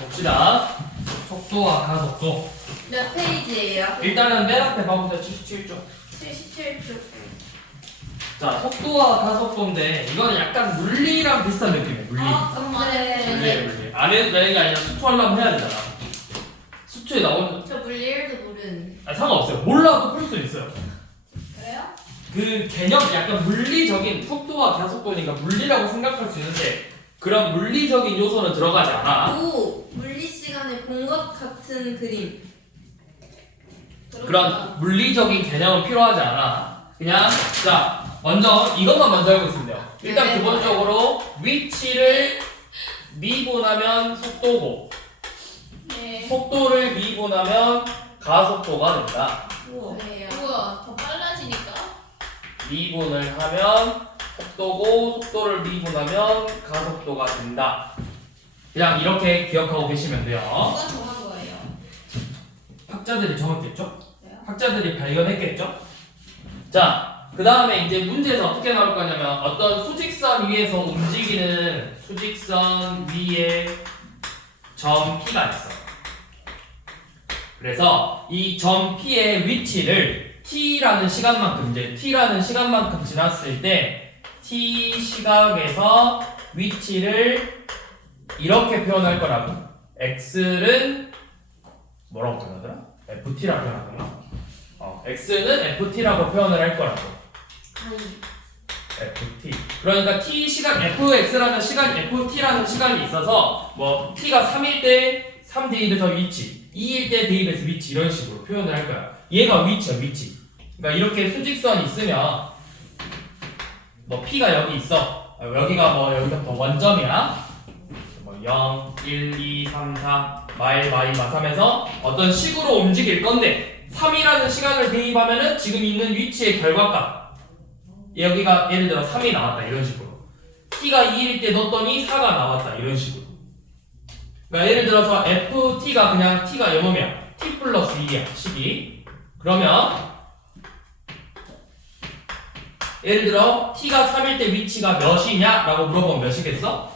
봅시다. 속도와 가속도. 몇 페이지예요? 일단은 맨 앞에 봐보세요. 77쪽. 77쪽. 자, 속도와 가속도인데 이거는 약간 물리랑 비슷한 느낌이에요. 물리. 물리. 안 해도 되는 게 아니라 수투하려면 해야 되잖아. 수투에 나오는 저 물리 1도 모르는데. 아니, 상관없어요. 몰라도 풀 수 있어요. 그래요? 그 개념 약간 물리적인 속도와 가속도니까 물리라고 생각할 수 있는데 그런 물리적인 요소는 들어가지 않아. 오! 물리 시간에 본 것 같은 그림. 그런 물리적인 개념은 필요하지 않아. 그냥 자 먼저 이것만 먼저 알고 있으면 돼요. 일단 네. 기본적으로 위치를 미분하면 속도고 네. 속도를 미분하면 가속도가 된다. 우와. 우와, 더 빨라지니까. 미분을 하면 속도고 속도를 미분하면 가속도가 된다. 그냥 이렇게 기억하고 계시면 돼요. 누가 정한 거예요? 학자들이 정했겠죠? 왜요? 학자들이 발견했겠죠? 자, 그 다음에 이제 문제에서 어떻게 나올 거냐면 어떤 수직선 위에서 움직이는 수직선 위에 점 P가 있어. 그래서 이 점 P의 위치를 T라는 시간만큼 이제 T라는 시간만큼 지났을 때 T 시각에서 위치를 이렇게 표현할 거라고. X는 뭐라고 표현하더라? FT라고 표현하더라? X는 FT라고 표현을 할 거라고. FT. 그러니까 T 시간 FX라는 시간, FT라는 시간이 있어서 뭐 T가 3일 때 3 대입에서 위치, 2일 때 대입에서 위치 이런 식으로 표현을 할 거야. 얘가 위치야, 위치. 그러니까 이렇게 수직선이 있으면 뭐 P가 여기 있어. 여기가 뭐 여기서부터 원점이야. 뭐 0, 1, 2, 3, 4 마일 마삼에서 어떤 식으로 움직일 건데 3이라는 시간을 대입하면은 지금 있는 위치의 결과값 여기가 예를 들어 3이 나왔다 이런 식으로 T가 2일 때 넣었더니 4가 나왔다 이런 식으로. 그러니까 예를 들어서 FT가 그냥 T가 영어면 T 플러스 2야 12. 그러면 예를 들어 T가 3일 때 위치가 몇이냐 라고 물어보면 몇이겠어?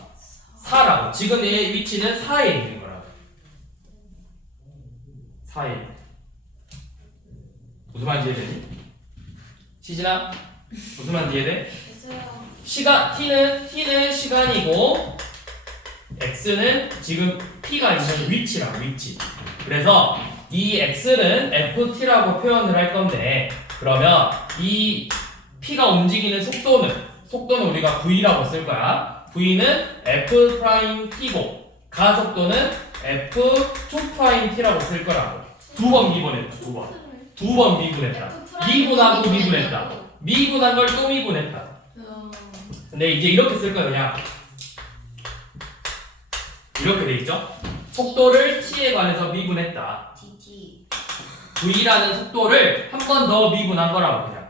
4라고. 지금 얘의 위치는 4에 있는 거라고. 4에. 무슨 말인지 이해되니? 시진아? 무슨 말인지 이해돼? 됐어요. 시간 T는 시간이고 X는 지금 P가 있는 위치라고. 위치. 그래서 이 X는 FT라고 표현을 할 건데 그러면 이 P가 움직이는 속도는 우리가 V라고 쓸 거야. V는 F'T고 가속도는 F2'T라고 쓸 거라고. 두 번 미분했다. 두 번 미분했다. 미분하고 미분했다. 미분한 걸 또 미분했다. 근데 이제 이렇게 쓸 거예요. 그냥 이렇게 돼 있죠. 속도를 T에 관해서 미분했다. DT. V라는 속도를 한 번 더 미분한 거라고 그냥.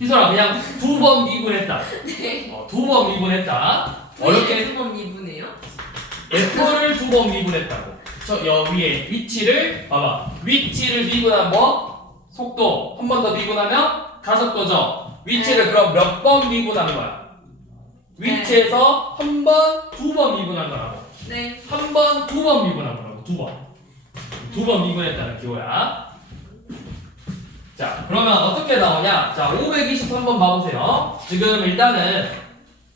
희설아 그냥 두 번 미분했다. 네. 두 번 미분했다. 어렵게 두번 미분해요? F를 두 번 미분했다고. 저 위에 위치를 봐봐. 위치를 미분한 뭐? 속도 한 번 더 미분하면 가속도죠. 위치를 네. 그럼 몇 번 미분한 거야? 위치에서 한 번, 두 번 미분한 거라고. 네. 한 번, 두 번 미분한 거라고. 두 번. 두 번 미분했다는 기호야. 자, 그러면 어떻게 나오냐? 자, 523번 봐보세요. 지금 일단은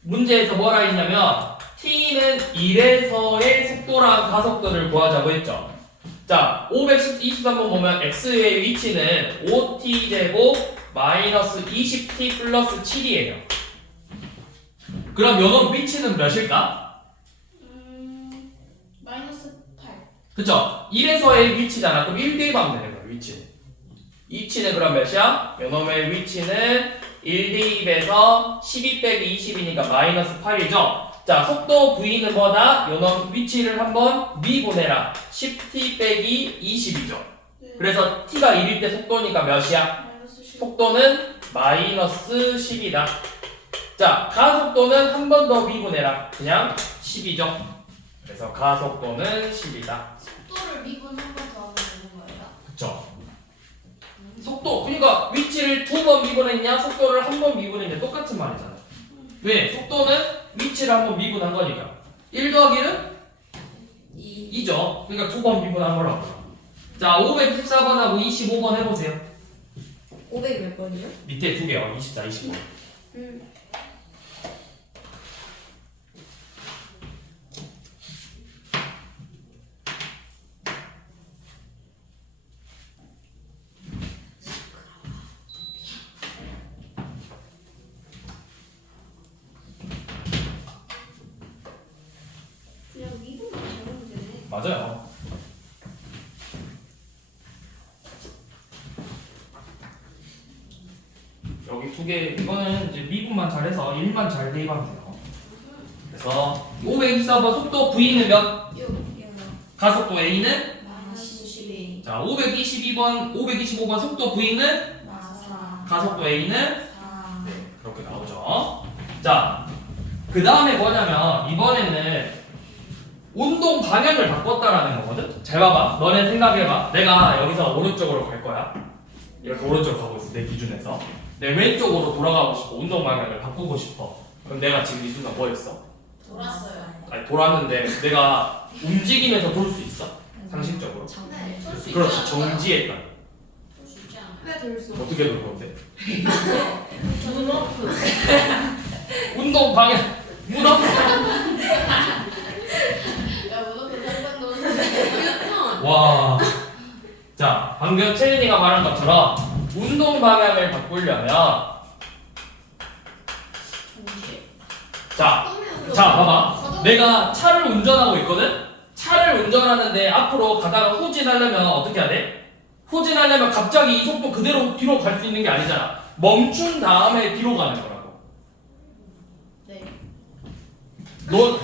문제에서 뭐라 했냐면 T는 1에서의 속도랑 가속도를 구하자고 했죠. 자, 523번 보면 X의 위치는 5T제곱 마이너스 20T 플러스 7이에요. 그럼 요놈 위치는 몇일까? 마이너스 8. 그쵸? 1에서의 위치잖아. 그럼 1 대입하면 되는 거야, 위치는. 위치는 그럼 몇이야? 요놈의 위치는 1 대입에서 12 빼기 20이니까 마이너스 8이죠? 자, 속도 V는 뭐다? 요놈 위치를 한번 미분해라. 10T 빼기 20이죠. 그래서 T가 1일 때 속도니까 몇이야? 마이너스 10. 속도는 마이너스 10이다. 자, 가속도는 한 번 더 미분해라. 그냥 10이죠. 그래서 가속도는 10이다. 속도를 미분 한 번 더 하면 되는 거예요? 그쵸? 속도, 그러니까 위치를 두 번 미분했냐, 속도를 한 번 미분했냐, 똑같은 말이잖아. 왜? 속도는 위치를 한 번 미분한 거니까. 1 더하기는 2. 2죠. 그러니까 2번 미분한 거라고. 자, 514번하고 25번 해보세요. 500 몇 번이요? 밑에 두 개요. 24, 25. 음. 그냥 미분만 잘하면 되네. 맞아요. 여기 두 개, 이거는 이제 미분만 잘해서 1만 잘 대입하면 돼요. 그래서 524번 속도 V는 몇? 6. 가속도 A는? 마이너스 12. 자, 525번 속도 V는? 마이너스 4. 가속도 A는? 4. 네, 그렇게 나오죠. 자, 그 다음에 뭐냐면 이번에는 운동 방향을 바꿨다라는 거거든? 잘 봐봐. 너네 생각해봐. 내가 여기서 오른쪽으로 갈 거야. 이렇게 오른쪽으로 가고 있어. 내 기준에서. 내 왼쪽으로 돌아가고 싶어. 운동 방향을 바꾸고 싶어. 그럼 내가 지금 이 순간 뭐 했어? 돌았어요. 아니, 돌았는데 내가 움직이면서 돌 수 있어? 상식적으로? 네. 돌수 있지 그렇지, 않을까요? 정지했다. 돌수 있지 않아요? 왜 돌수 없어? 어떻게 돌 건데? 문어프. 운동 방향, 무덤. 야, 무조건 상관도 뉴턴. 와. 자, 방금 채린이가 말한 것처럼 운동 방향을 바꾸려면 정지. 자, 봐봐. 내가 차를 운전하고 있거든? 차를 운전하는데 앞으로 가다가 후진하려면 어떻게 해야 돼? 후진하려면 갑자기 이 속도 그대로 뒤로 갈 수 있는 게 아니잖아. 멈춘 다음에 뒤로 가는 거라고. 네. 너, 아,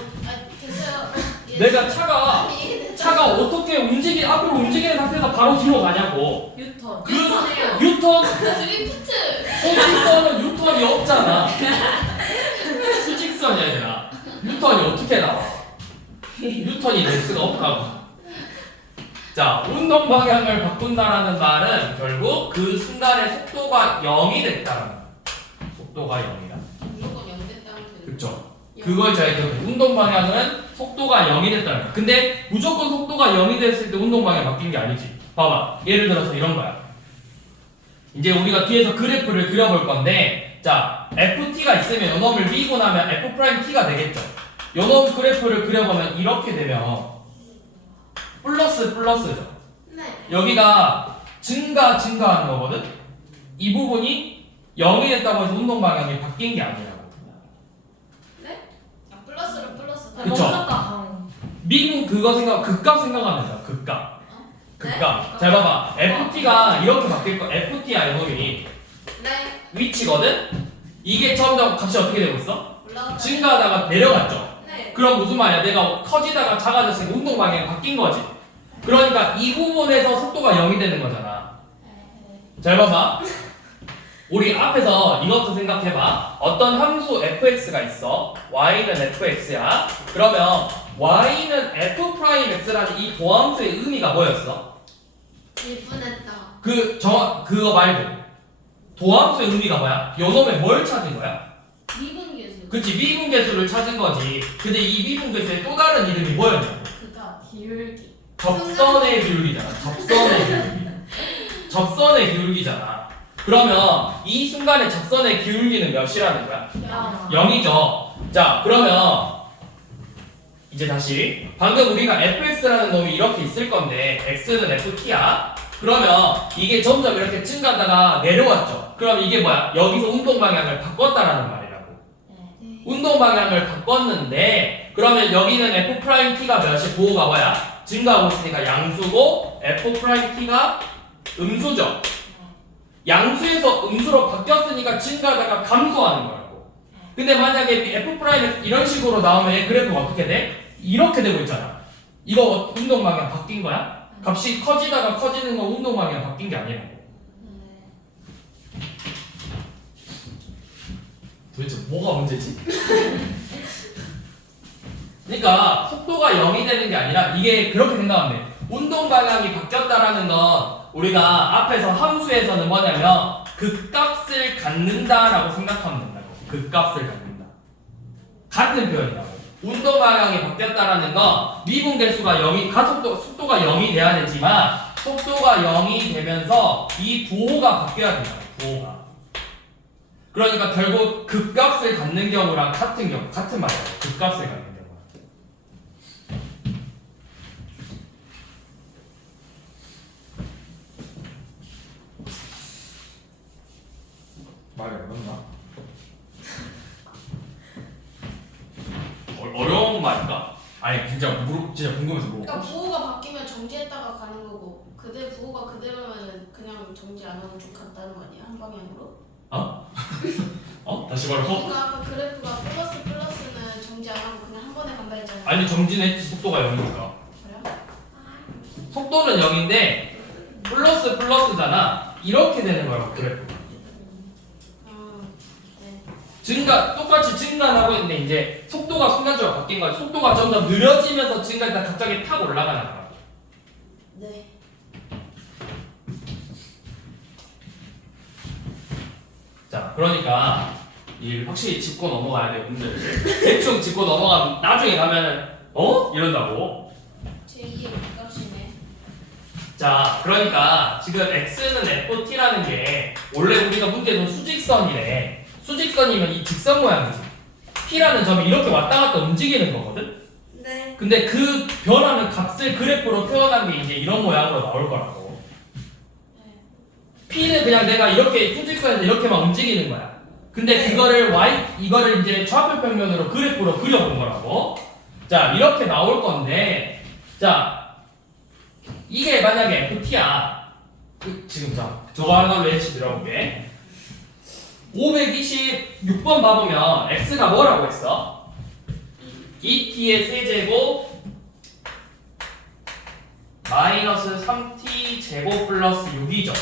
됐어요. 예. 내가 차가 아니, 어떻게 앞으로 움직이는 상태에서 바로 뒤로 가냐고. 뉴턴. 그 뉴턴, 드리프트. 수직선은 뉴턴이 없잖아. 수직선이 아니라 뉴턴이 어떻게 나와? 뉴턴이 될 수가 없다고. 자, 운동 방향을 바꾼다라는 말은 결국 그 순간의 속도가 0이 됐다는 거야. 속도가 0이다. 무조건 0 됐다면 되는 그쵸? 그걸 잘 들어요. 운동 방향은 속도가 0이 됐다는 거야. 근데 무조건 속도가 0이 됐을 때 운동 방향 바뀐 게 아니지. 봐봐. 예를 들어서 이런 거야. 이제 우리가 뒤에서 그래프를 그려볼 건데, 자, FT가 있으면 요놈을 미분하면 F'T가 되겠죠. 요놈 그래프를 그려보면 이렇게 되면 플러스죠. 네. 여기가 증가하는 거거든? 이 부분이 0이 됐다고 해서 운동 방향이 바뀐 게 아니라고. 아, 플러스로 플러스. 그쵸. 멈췄다. 미분 극값 생각하면 돼요. 극값. 극값. 잘 봐봐. FT가 이렇게 바뀔 거, FT야, 요놈이. 네. 위치거든? 이게 점점 값이 어떻게 되고 있어? 올라가. 증가하다가 내려갔죠? 네. 그럼 무슨 말이야? 내가 커지다가 작아졌으니까 운동 방향이 바뀐 거지. 그러니까 이 부분에서 속도가 0이 되는 거잖아. 잘 봐봐. 우리 앞에서 이것도 생각해봐. 어떤 함수 fx가 있어. y는 fx야. 그러면 y는 f'x라는 이 도함수의 의미가 뭐였어? 미분했다. 그거 말고 도함수의 의미가 뭐야? 요놈에 뭘 찾은 거야? 미분계수. 그치, 미분계수를 찾은 거지. 근데 이 미분계수의 또 다른 이름이 뭐였냐고? 그니까. 기울기. 접선의 기울기잖아. 접선의 기울기. 접선의 기울기잖아. 그러면 이 순간의 접선의 기울기는 몇이라는 거야? 야. 0이죠. 자, 그러면 이제 다시 방금 우리가 fx라는 놈이 이렇게 있을 건데 x는 ft야. 그러면 이게 점점 이렇게 증가하다가 내려왔죠. 그럼 이게 뭐야? 여기서 운동 방향을 바꿨다라는 말이라고. 네. 운동 방향을 바꿨는데 그러면 여기는 f't가 몇이 부호가 뭐야? 증가하고 있으니까 양수고 f't가 음수죠. 양수에서 음수로 바뀌었으니까 증가하다가 감소하는 거라고. 근데 만약에 f' 이런 식으로 나오면 얘 그래프가 어떻게 돼? 이렇게 되고 있잖아. 이거 운동 방향 바뀐 거야? 값이 커지다가 커지는 건 운동 방향 바뀐 게 아니라고. 도대체 뭐가 문제지? 그러니까 속도가 0이 되는 게 아니라 이게 그렇게 생각하면 돼. 운동 방향이 바뀌었다라는 건 우리가 앞에서 함수에서는 뭐냐면 극값을 갖는다라고 생각하면 된다고. 극값을 갖는다. 같은 표현이라고. 운동 방향이 바뀌었다라는 건 미분계수가 0이 속도가 0이 돼야 되지만 속도가 0이 되면서 이 부호가 바뀌어야 된다. 부호가. 그러니까 결국 극값을 갖는 경우랑 같은 말이에요. 극값을 갖는 경우. 말이 어렵나? 어려운 말인가? 아니 진짜 궁금해서 물어보고. 그러니까 부호가 바뀌면 정지했다가 가는 거고 부호가 그대로면 그냥 정지 안 하고 쭉 갔다는 거 아니야? 한 방향으로? 다시 말해. 그러니까 아까 그래프가 플러스는 정지 안 하고 그냥 한 번에 간다 했잖아. 아니 정진했지 속도가 0이니까. 그래요? 속도는 0인데 플러스잖아. 이렇게 되는 거야 그래프. 네. 똑같이 증가하고 있는데 이제 속도가 순간적으로 바뀐 거야. 속도가 점점 느려지면서 증가했다 갑자기 탁 올라가는 거야. 네. 자, 그러니까 이 확실히 짚고 넘어가야 돼, 분들. 대충 짚고 넘어가면 나중에 가면은 이런다고. 제2의 값이네. 자, 그러니까 지금 x는 ft라는 게 원래 우리가 문제는 수직선이래. 수직선이면 이 직선 모양이지. p라는 점이 이렇게 왔다 갔다 움직이는 거거든. 네. 근데 그 변하는 값을 그래프로 표현한 게 이제 이런 모양으로 나올 거라고. 네. p는 그냥 내가 이렇게 수직선에서 이렇게만 움직이는 거야. 근데 이거를 이제 좌표 평면으로 그래프로 그려본 거라고. 자, 이렇게 나올 건데, 자, 이게 만약에 ft야. 지금 저거 하나로 예시 들어볼게. 526번 봐보면 x가 뭐라고 했어? 2t의 세제곱 마이너스 3t 제곱 플러스 6이죠.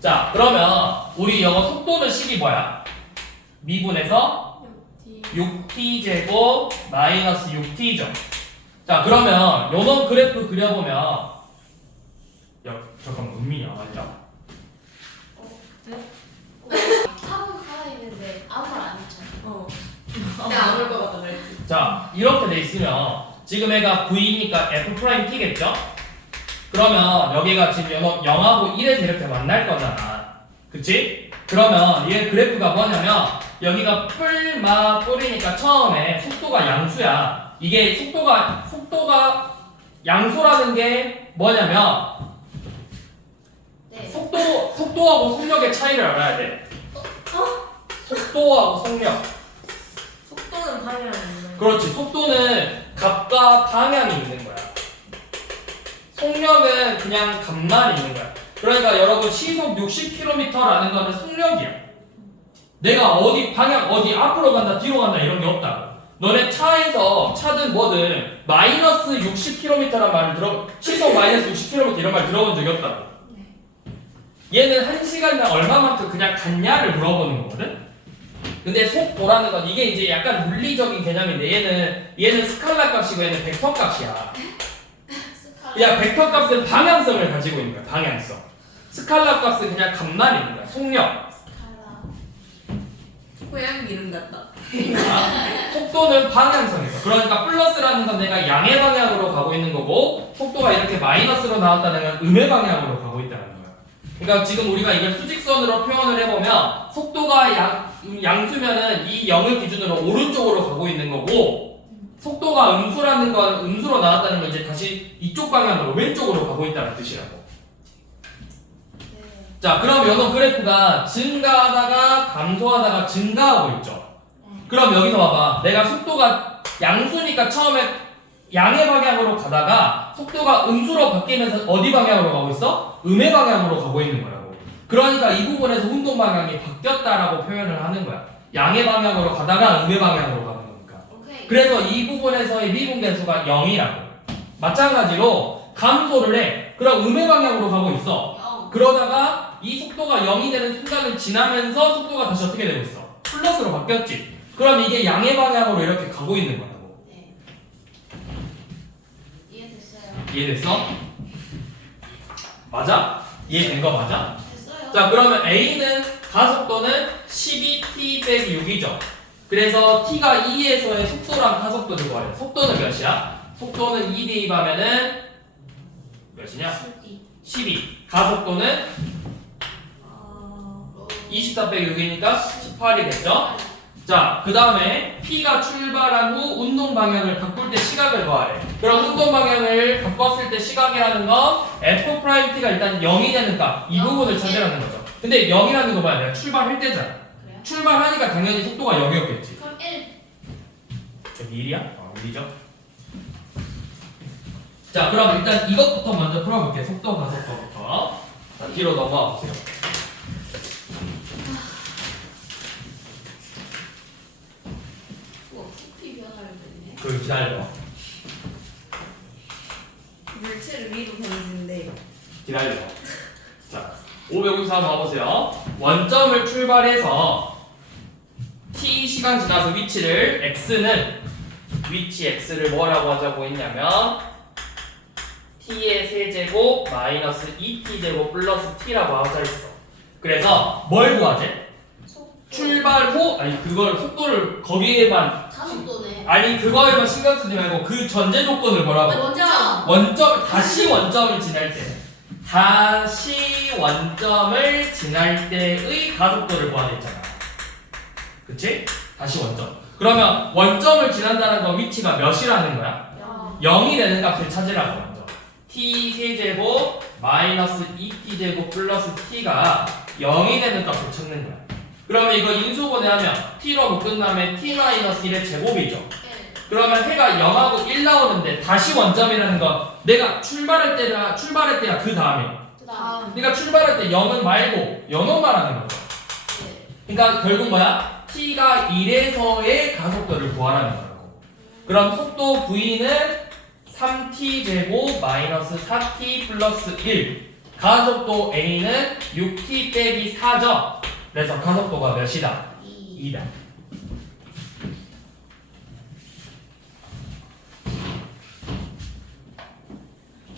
자, 그러면 우리 영어 속도는 식이 뭐야? 미분에서 6t 제곱 마이너스 6t죠. 자, 그러면 요런 그래프 그려보면 잠깐만 은민이 안 왔냐? 하고 살아있는데 아무 말 안 했잖아. 내가 안 올 것 같다 그랬지. 자, 이렇게 돼 있으면 지금 애가 v니까 f't겠죠? 그러면 여기가 지금 0하고 1에서 이렇게 만날 거잖아. 그치? 그러면 얘 그래프가 뭐냐면 여기가 뿔이니까 처음에 속도가 양수야. 이게 속도가 양수라는 게 뭐냐면 네. 속도하고 속력의 차이를 알아야 돼. 속도하고 속력. 속도는 방향 아니야. 그렇지. 속도는 값과 방향이 있는 거야. 속력은 그냥 값만 있는 거야. 그러니까 여러분 시속 60km라는 거는 속력이야. 내가 어디 앞으로 간다 뒤로 간다 이런 게 없다고. 너네 차든 뭐든 마이너스 60km란 말을 시속 마이너스 60km 이런 말 들어본 적이 없다고. 얘는 1시간당 얼마만큼 그냥 갔냐를 물어보는 거거든. 근데 속도라는 건 이게 이제 약간 물리적인 개념인데 얘는 스칼라 값이고 얘는 벡터 값이야. 야, 벡터 값은 방향성을 가지고 있는 거야. 방향성. 스칼라 값은 그냥 값만 있는 거야. 속력. 스칼라. 고양이 이름 같다. 속도는 방향성이 있어. 그러니까 플러스라는 건 내가 양의 방향으로 가고 있는 거고 속도가 이렇게 마이너스로 나왔다는 건 음의 방향으로 가고 있다는 거야. 그러니까 지금 우리가 이걸 수직선으로 표현을 해보면 속도가 양수면은 이 0을 기준으로 오른쪽으로 가고 있는 거고 속도가 음수라는 건 음수로 나왔다는 건 이제 다시 이쪽 방향으로 왼쪽으로 가고 있다는 뜻이라고. 네. 자, 그럼 요런 그래프가 증가하다가 감소하다가 증가하고 있죠. 그럼 여기서 봐봐. 내가 속도가 양수니까 처음에 양의 방향으로 가다가 속도가 음수로 바뀌면서 어디 방향으로 가고 있어? 음의 방향으로 가고 있는 거라고. 그러니까 이 부분에서 운동 방향이 바뀌었다라고 표현을 하는 거야. 양의 방향으로 가다가 음의 방향으로 가는 거니까. 오케이. 그래서 이 부분에서의 미분계수가 0이라고. 마찬가지로 감소를 해. 그럼 음의 방향으로 가고 있어. 0. 그러다가 이 속도가 0이 되는 순간을 지나면서 속도가 다시 어떻게 되고 있어? 플러스로 바뀌었지. 그럼 이게 양의 방향으로 이렇게 가고 있는 거라고. 네. 이해됐어요. 이해됐어? 맞아? 이해된 거 맞아? 됐어요. 자, 그러면 A는 가속도는 12t 빼기 6이죠. 그래서 t가 2에서의 속도랑 가속도를 구하래. 속도는 몇이야? 속도는 2 대입하면은 몇이냐? 12. 가속도는 24 빼기 6이니까 18이겠죠? 자, 그 다음에 P가 출발한 후 운동 방향을 바꿀 때 시각을 구하래. 그럼 운동 방향을 바꿨을 때 시각이 하는 건 F'T가 일단 0이 되는 값. 이 부분을 찾으라는 거죠. 근데 0이라는 거 봐야 내가 출발할 때잖아. 그래요? 출발하니까 당연히 속도가 0이었겠지. 그럼 1. 저기 1이야? 1이죠. 자, 그럼 일단 이것부터 먼저 풀어볼게요. 속도 가속도부터. 자, 뒤로 넘어가 보세요. 우와, 부피 변화를 보이네. 그걸 기다려. 물체를 위로 던진대. 기다려. 자, 554 봐보세요. 원점을 출발해서 t 시간 지나서 위치를 x는 위치 x를 뭐라고 하자고 했냐면 t의 세제곱 마이너스 2t제곱 플러스 t라고 하자 했어. 그래서 뭘 구하지? 출발 후 아니 그걸 속도를 거기에만 가속도네. 아니 그거에만 신경 쓰지 말고 그 전제 조건을 뭐라고? 원점 다시 원점을 지날 때 다시 원점을 지날 때의 가속도를 구하랬잖아. 그치? 다시 원점. 그러면 원점을 지난다는 건 위치가 몇이라는 거야? 0이 되는 값을 찾으라고 먼저. t 세제곱 마이너스 2t제곱 플러스 t가 0이 되는 값을 찾는 거야. 그러면 이거 인수분해 하면 t로 묶은 다음에 t 마이너스 1의 제곱이죠. 그러면 해가 0하고 1 나오는데 다시 원점이라는 건 내가 출발할 때야 그 다음에. 그다음. 그러니까 출발할 때 0은 말고 0은 말하는 거죠. 그러니까 결국 뭐야? t가 1에서의 가속도를 구하라는 거라고. 그럼 속도 v는 3t 제곱 마이너스 4t 플러스 1. 가속도 a는 6t 빼기 4죠. 그래서 가속도가 몇이다? 2다.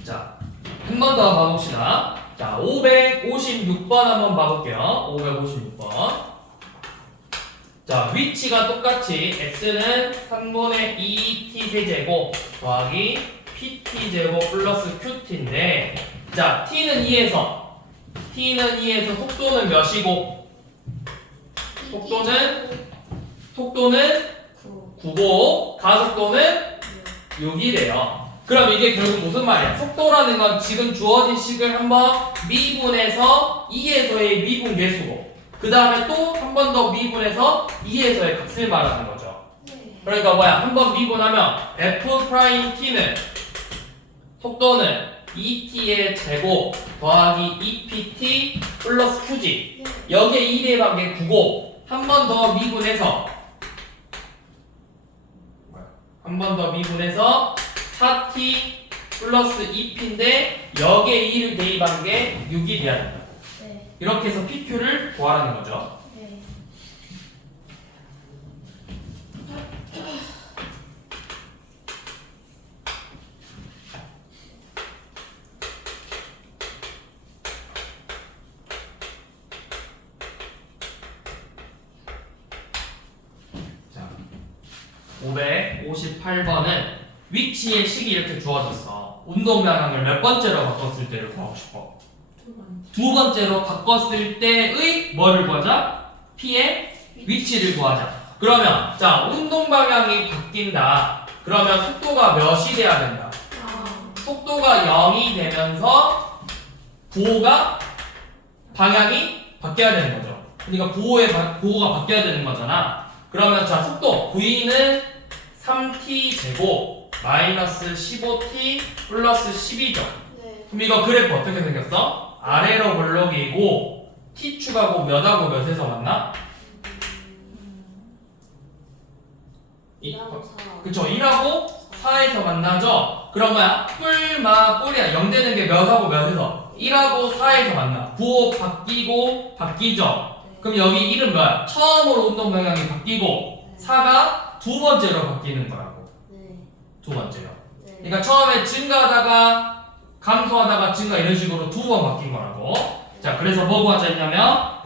자, 한 번 더 봐봅시다. 자, 556번 한번 봐볼게요. 556번. 자, 위치가 똑같이 x는 3분의 2t 세제곱 더하기 pt 제곱 플러스 qt인데 자, t는 2에서 속도는 몇이고 속도는 9고 가속도는 6이래요. 그럼 이게 결국 무슨 말이야? 속도라는 건 지금 주어진 식을 한번 미분해서 2에서의 미분 계수고 그 다음에 또 한 번 더 미분해서 2에서의 값을 말하는 거죠. 그러니까 뭐야? 한 번 미분하면 f't는 속도는 2t의 제곱 더하기 2pt 플러스 q지. 여기에 2 대방계 9고 한 번 더 미분해서 4t 플러스 2p인데 여기에 2를 대입한 게 6이 돼야 된다. 이렇게 해서 PQ를 구하라는 거죠. 자, 558번은 위치의 식이 이렇게 주어졌어. 운동 방향을 몇 번째로 바꿨을 때를 구하고 싶어. 두 번째로 바꿨을 때의 뭐를 구하자? P의 위치를 구하자. 그러면 자 운동 방향이 바뀐다. 그러면 속도가 몇이 돼야 된다? 속도가 0이 되면서 부호가 방향이 바뀌어야 되는 거죠. 그러니까 부호가 바뀌어야 되는 거잖아. 그러면 자 속도 V는 3t 제곱 마이너스 15t 플러스 12죠. 그럼 이거 그래프 어떻게 생겼어? 아래로 볼록이고 t축하고 몇하고 몇에서 만나? 그쵸 1하고 4에서 만나죠? 그럼 뭐야? 뿔마 뿔이야 0 되는 게 몇하고 몇에서? 1하고 4에서 만나. 부호 바뀌고 바뀌죠? 그럼 여기 1은 뭐야? 처음으로 운동 방향이 바뀌고 4가 두 번째로 바뀌는 거라고. 두 번째요. 그러니까 처음에 증가하다가 감소하다가 증가 이런 식으로 두 번 바뀐 거라고. 자, 그래서 뭐 구하자 했냐면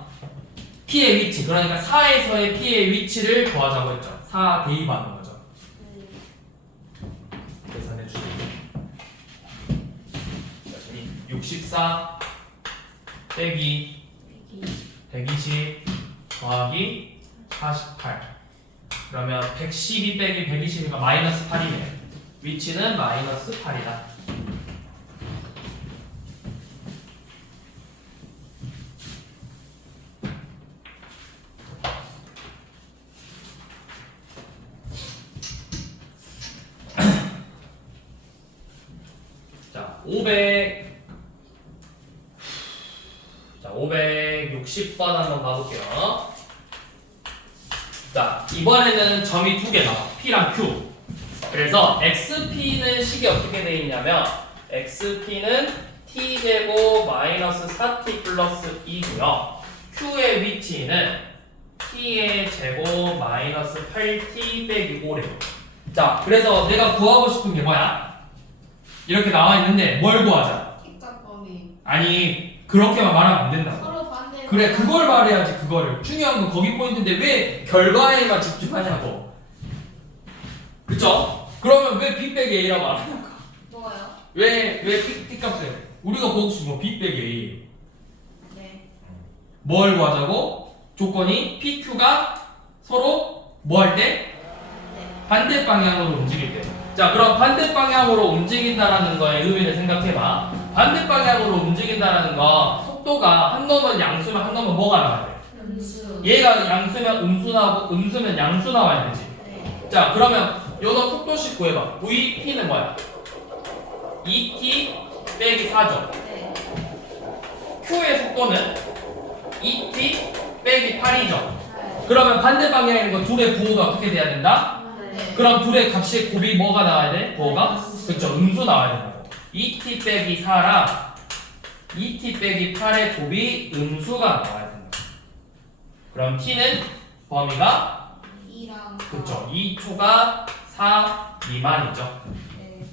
P의 위치, 그러니까 4에서의 P의 위치를 구하자고 했죠. 4 대입하는 거죠. 계산해 주세요. 64 빼기 120 더하기 48. 그러면 112 빼기 120이니까 마이너스 8이네. 위치는 마이너스 8이다. 자, 560번 한번 봐볼게요. 자, 이번에는 점이 두 개 나와. P랑 Q. 그래서 XP는 식이 어떻게 되어 있냐면 XP는 T제곱 마이너스 4T 플러스 2고요. Q의 위치는 T의 제곱 마이너스 8T 빼기 5래요. 자, 그래서 내가 구하고 싶은 게 뭐야? 이렇게 나와 있는데 뭘 구하자? T값 범위. 아니, 그렇게만 말하면 안 된다고. 서로 반대. 그래, 그걸 말해야지. 그거를 중요한 건 거기 포인트인데 왜 결과에만 집중하냐고. 그쵸? 그러면 왜 B 빼기 A라고 안 하냐고. 뭐가요? 왜 T 값을 우리가 보고 싶은 거 B 빼기 A. 네. 뭘 구하자고? 조건이 PQ가 서로 뭐 할 때? 네. 반대 방향으로 움직일 때. 자, 그럼 반대 방향으로 움직인다라는 거의 의미를 생각해봐. 반대 방향으로 움직인다라는 거 속도가 한 놈은 양수면 한 놈은 뭐가 나와야 돼? 음수. 얘가 양수면 음수 나오고 음수면 양수 나와야 되지. 네. 자, 그러면 요거 속도식 구해봐. VP는 뭐야? 2T 빼기 4죠. 네. Q의 속도는 2T 빼기 8이죠. 네. 그러면 반대 방향에 있는 거 둘의 부호가 어떻게 돼야 된다? 네. 그럼 둘의 값이 곱이 뭐가 나와야 돼? 부호가? 마이너스. 그쵸, 음수 나와야 된다고. 2T 빼기 4랑 2T 빼기 8의 곱이 음수가 나와야 된다. 그럼 T는 범위가 2랑 그쵸, 2초가 4 미만이죠. 네.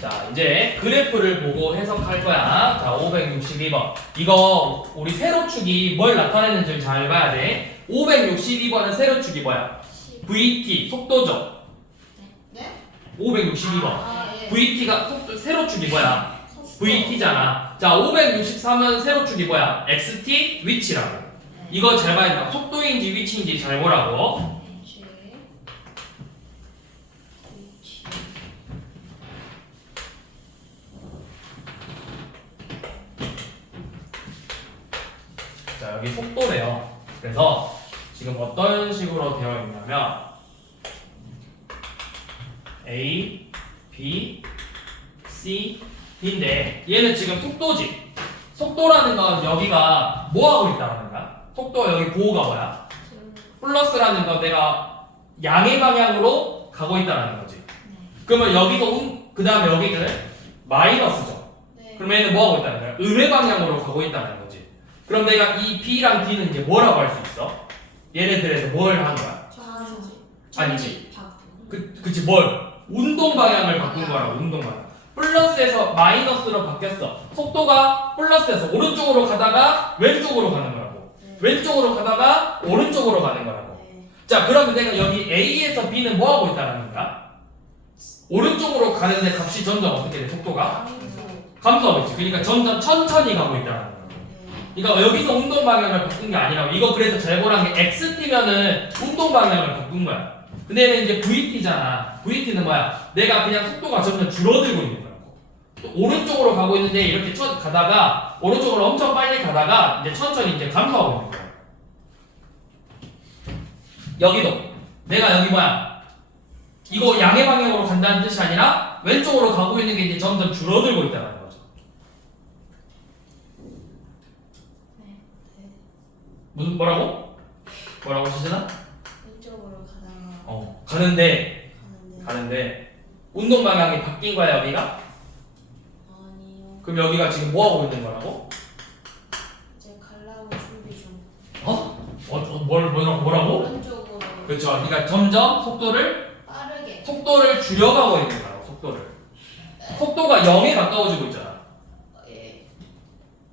자, 이제 그래프를 보고 해석할 거야. 자, 562번. 이거 우리 세로축이 뭘 나타내는지 잘 봐야 돼. 562번은 세로축이 뭐야? 10. VT, 속도죠. 네? 562번. 아, 예. VT가 속도, 세로축이 뭐야? 속도. VT잖아. 자, 563은 세로축이 뭐야? XT, 위치라고. 네. 이거 잘 봐야 된다. 속도인지 위치인지 잘 보라고. 위치. 위치. 자, 여기 속도래요. 그래서 지금 어떤 식으로 되어 있냐면 A, B, C, D인데 얘는 지금 속도지. 속도라는 건 여기가 뭐 하고 있다는 거야? 속도 여기 보호가 뭐야? 플러스라는 건 내가 양의 방향으로 가고 있다는 거지. 네. 그러면 여기서 그 다음에 여기는 마이너스죠. 네. 그럼 얘는 뭐 하고 있다는 거야? 음의 방향으로 가고 있다는 거지. 그럼 내가 이 B랑 D는 이제 뭐라고 할 수 있어? 얘네들에서 뭘 한 거야? 좌지. 아니지. 바꾸고. 그치 뭘? 운동 방향을 바꾼 거라고. 운동 방향. 플러스에서 마이너스로 바뀌었어. 속도가 플러스에서 오른쪽으로 가다가 왼쪽으로 가는 거라고. 네. 왼쪽으로 가다가 오른쪽으로 가는 거라고. 네. 자, 그러면 내가 여기 A에서 B는 뭐 하고 있다는 거야? 오른쪽으로 가는데 값이 점점 어떻게 돼? 속도가 감소. 감소하고 있지. 그러니까 점점 천천히 가고 있다는 거야. 네. 그러니까 여기서 운동 방향을 바꾼 게 아니라고. 이거 그래서 잘 보라는 게 XT면은 운동 방향을 바꾼 거야. 근데 얘는 이제 VT잖아. VT는 뭐야? 내가 그냥 속도가 점점 줄어들고 있는 거라고. 또 오른쪽으로 가고 있는데 이렇게 가다가 오른쪽으로 엄청 빨리 가다가 이제 천천히 이제 감소하고 있는 거야. 여기도 내가 여기 뭐야? 이거 양의 방향으로 간다는 뜻이 아니라 왼쪽으로 가고 있는 게 이제 점점 줄어들고 있다는 거죠. 네. 네. 무슨 뭐라고? 뭐라고 시즌아? 왼쪽으로 가다가 가는데 운동 방향이 바뀐 거야 여기가? 아니요. 그럼 여기가 지금 뭐 하고 있는 거라고? 이제 가려고 준비 중. 뭐라고? 오른쪽으로 그렇죠. 그러니까 점점 속도를 빠르게. 줄여가고 있는 거야. 속도를. 속도가 0에 가까워지고 있잖아. 예.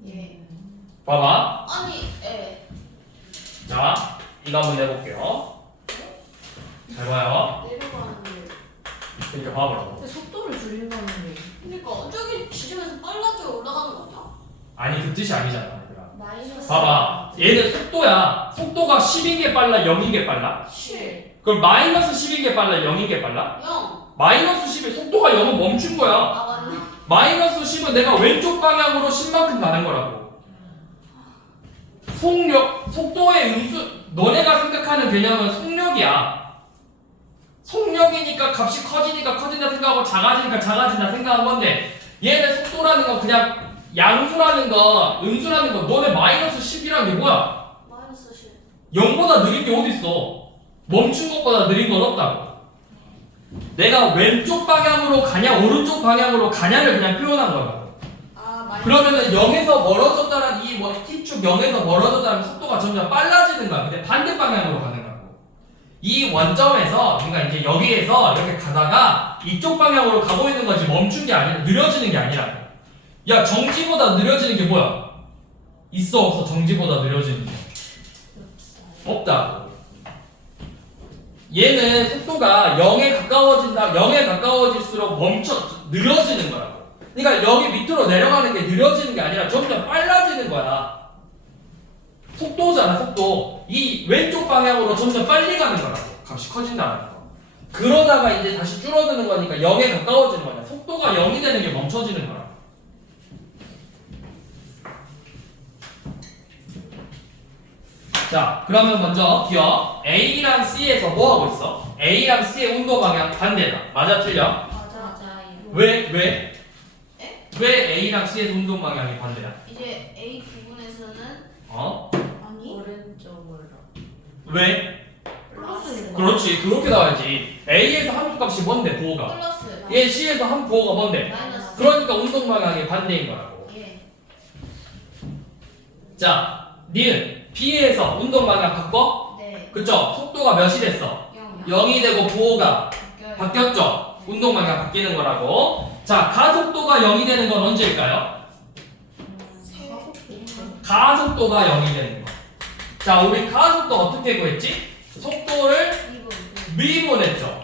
예. 봐봐. 아니, 예. 자, 이거 한번 내볼게요. 잘 봐요. 내려가는데. 그러니까 봐보라고. 근데 속도를 줄인다는 게 그러니까 저기 지점에서 빨라져 올라가는 거 아니야? 아니 그 뜻이 아니잖아. 얘들아. 마이너스. 봐봐. 얘는 속도야. 속도가 10인 게 빨라, 0인 게 빨라? 7. 그럼 마이너스 10인 게 빨라, 0인 게 빨라? 0. 마이너스 10에 속도가 0은 멈춘 거야. 아, 맞네. 마이너스 10은 내가 왼쪽 방향으로 10만큼 가는 거라고. 속도의 너네가 생각하는 개념은 속력이야. 속력이니까 값이 커지니까 커진다 생각하고 작아지니까 작아진다 생각한 건데 얘네 속도라는 건 그냥 양수라는 거, 음수라는 거 너네 마이너스 10이라는 게 뭐야? 마이너스 10. 0보다 느린 게 어딨어? 멈춘 것보다 느린 건 없다고. 내가 왼쪽 방향으로 가냐 오른쪽 방향으로 가냐를 그냥 표현한 거라고. 아, 마이너스. 그러면은 0에서 멀어졌다는 이 t축 0에서 멀어졌다는 속도가 점점 빨라지는 거야. 근데 반대 방향으로 가는 거고. 이 원점에서 그러니까 이제 여기에서 이렇게 가다가 이쪽 방향으로 가고 있는 거지 멈춘 게 아니라 느려지는 게 아니라. 야 정지보다 느려지는 게 뭐야? 있어 없어 정지보다 느려지는 게? 없다고. 얘는 속도가 0에 가까워질수록 느려지는 거라고. 그러니까 여기 밑으로 내려가는 게 느려지는 게 아니라 점점 빨라지는 거야. 속도잖아, 속도. 이 왼쪽 방향으로 점점 빨리 가는 거라고. 값이 커진다는 거. 그러다가 이제 다시 줄어드는 거니까 0에 가까워지는 거야. 속도가 0이 되는 게 멈춰지는 거라고. 자, 그러면 먼저 기억. A랑 C에서 뭐 하고 있어? A랑 C의 운동 방향 반대다. 맞아, 틀려? 맞아요. 왜? 에? 왜 A랑 C의 운동 방향이 반대야? 이제 A 부분에서는 어? 아니 오른쪽으로 왜? 플러스 그렇지, 그렇게 나와야지. A에서 함수값이 뭔데, 부호가? 플러스. 얘 C에서 한 부호가 뭔데? 마이너스. 그러니까 운동 방향이 반대인 거라고. 예. 자, 니은 B에서 운동 방향 바꿔? 네. 그쵸? 속도가 몇이 됐어? 0. 0이 되고 부호가 바뀌어요. 바뀌었죠? 운동 방향 바뀌는 거라고. 자, 가속도가 0이 되는 건 언제일까요? 가속도가 0이 되는 거. 자, 우리 가속도 어떻게 구했지? 속도를 2분. 미분했죠.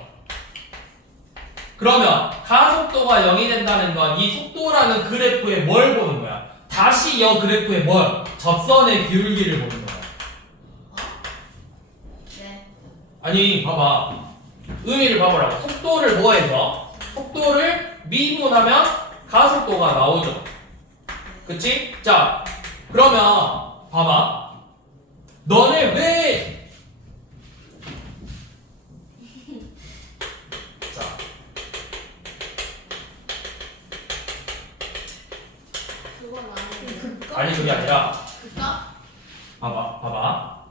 그러면 가속도가 0이 된다는 건 이 속도라는 그래프에 뭘 보는 거야? 다시 이 그래프에 뭘? 접선의 기울기를 보는 거야. 네. 아니, 봐봐. 의미를 봐보라고. 속도를 뭐 해서? 속도를 미분하면 가속도가 나오죠. 그치? 자, 그러면 봐봐. 너네 왜 자, 그건 아니에요. 아니 그게 아니라 그까? 봐봐.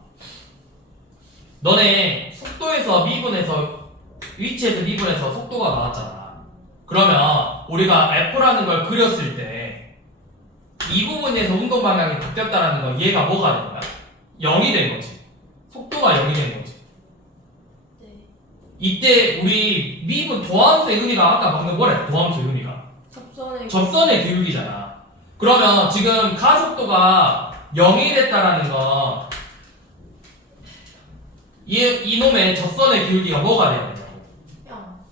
너네 속도에서 미분해서 위치에서 미분해서 속도가 나왔잖아. 그러면 우리가 F라는 걸 그렸을 때 이 부분에서 운동 방향이 바뀌었다라는 건 얘가 뭐가 된 거야? 0이 된 거지. 속도가 0이 된 거지. 네. 이때 우리 미분 도함수의 의미가 아까 방금 뭐래? 도함수의 의미가 접선의 기울기잖아. 그러면 지금 가속도가 0이 됐다라는 건 이놈의 접선의 기울기가 뭐가 돼야 되냐고.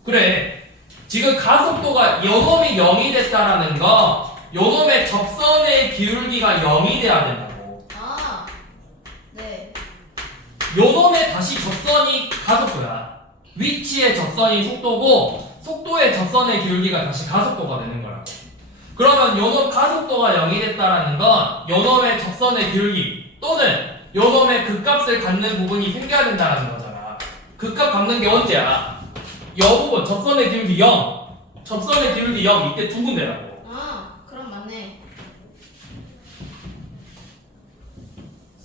그래. 지금 가속도가 요놈이 0이 됐다라는 건 요놈의 접선의 기울기가 0이 돼야 된다고. 아. 네. 요놈의 다시 접선이 가속도야. 위치의 접선이 속도고 속도의 접선의 기울기가 다시 가속도가 되는 거라고. 그러면 요놈 가속도가 0이 됐다라는 건 요놈의 접선의 기울기 또는 요놈의 극값을 갖는 부분이 생겨야 된다는 거잖아. 극값 갖는 게 언제야? 요 부분 접선의 기울기 0, 접선의 기울기 0 이때 두 군데라고. 아, 그럼 맞네.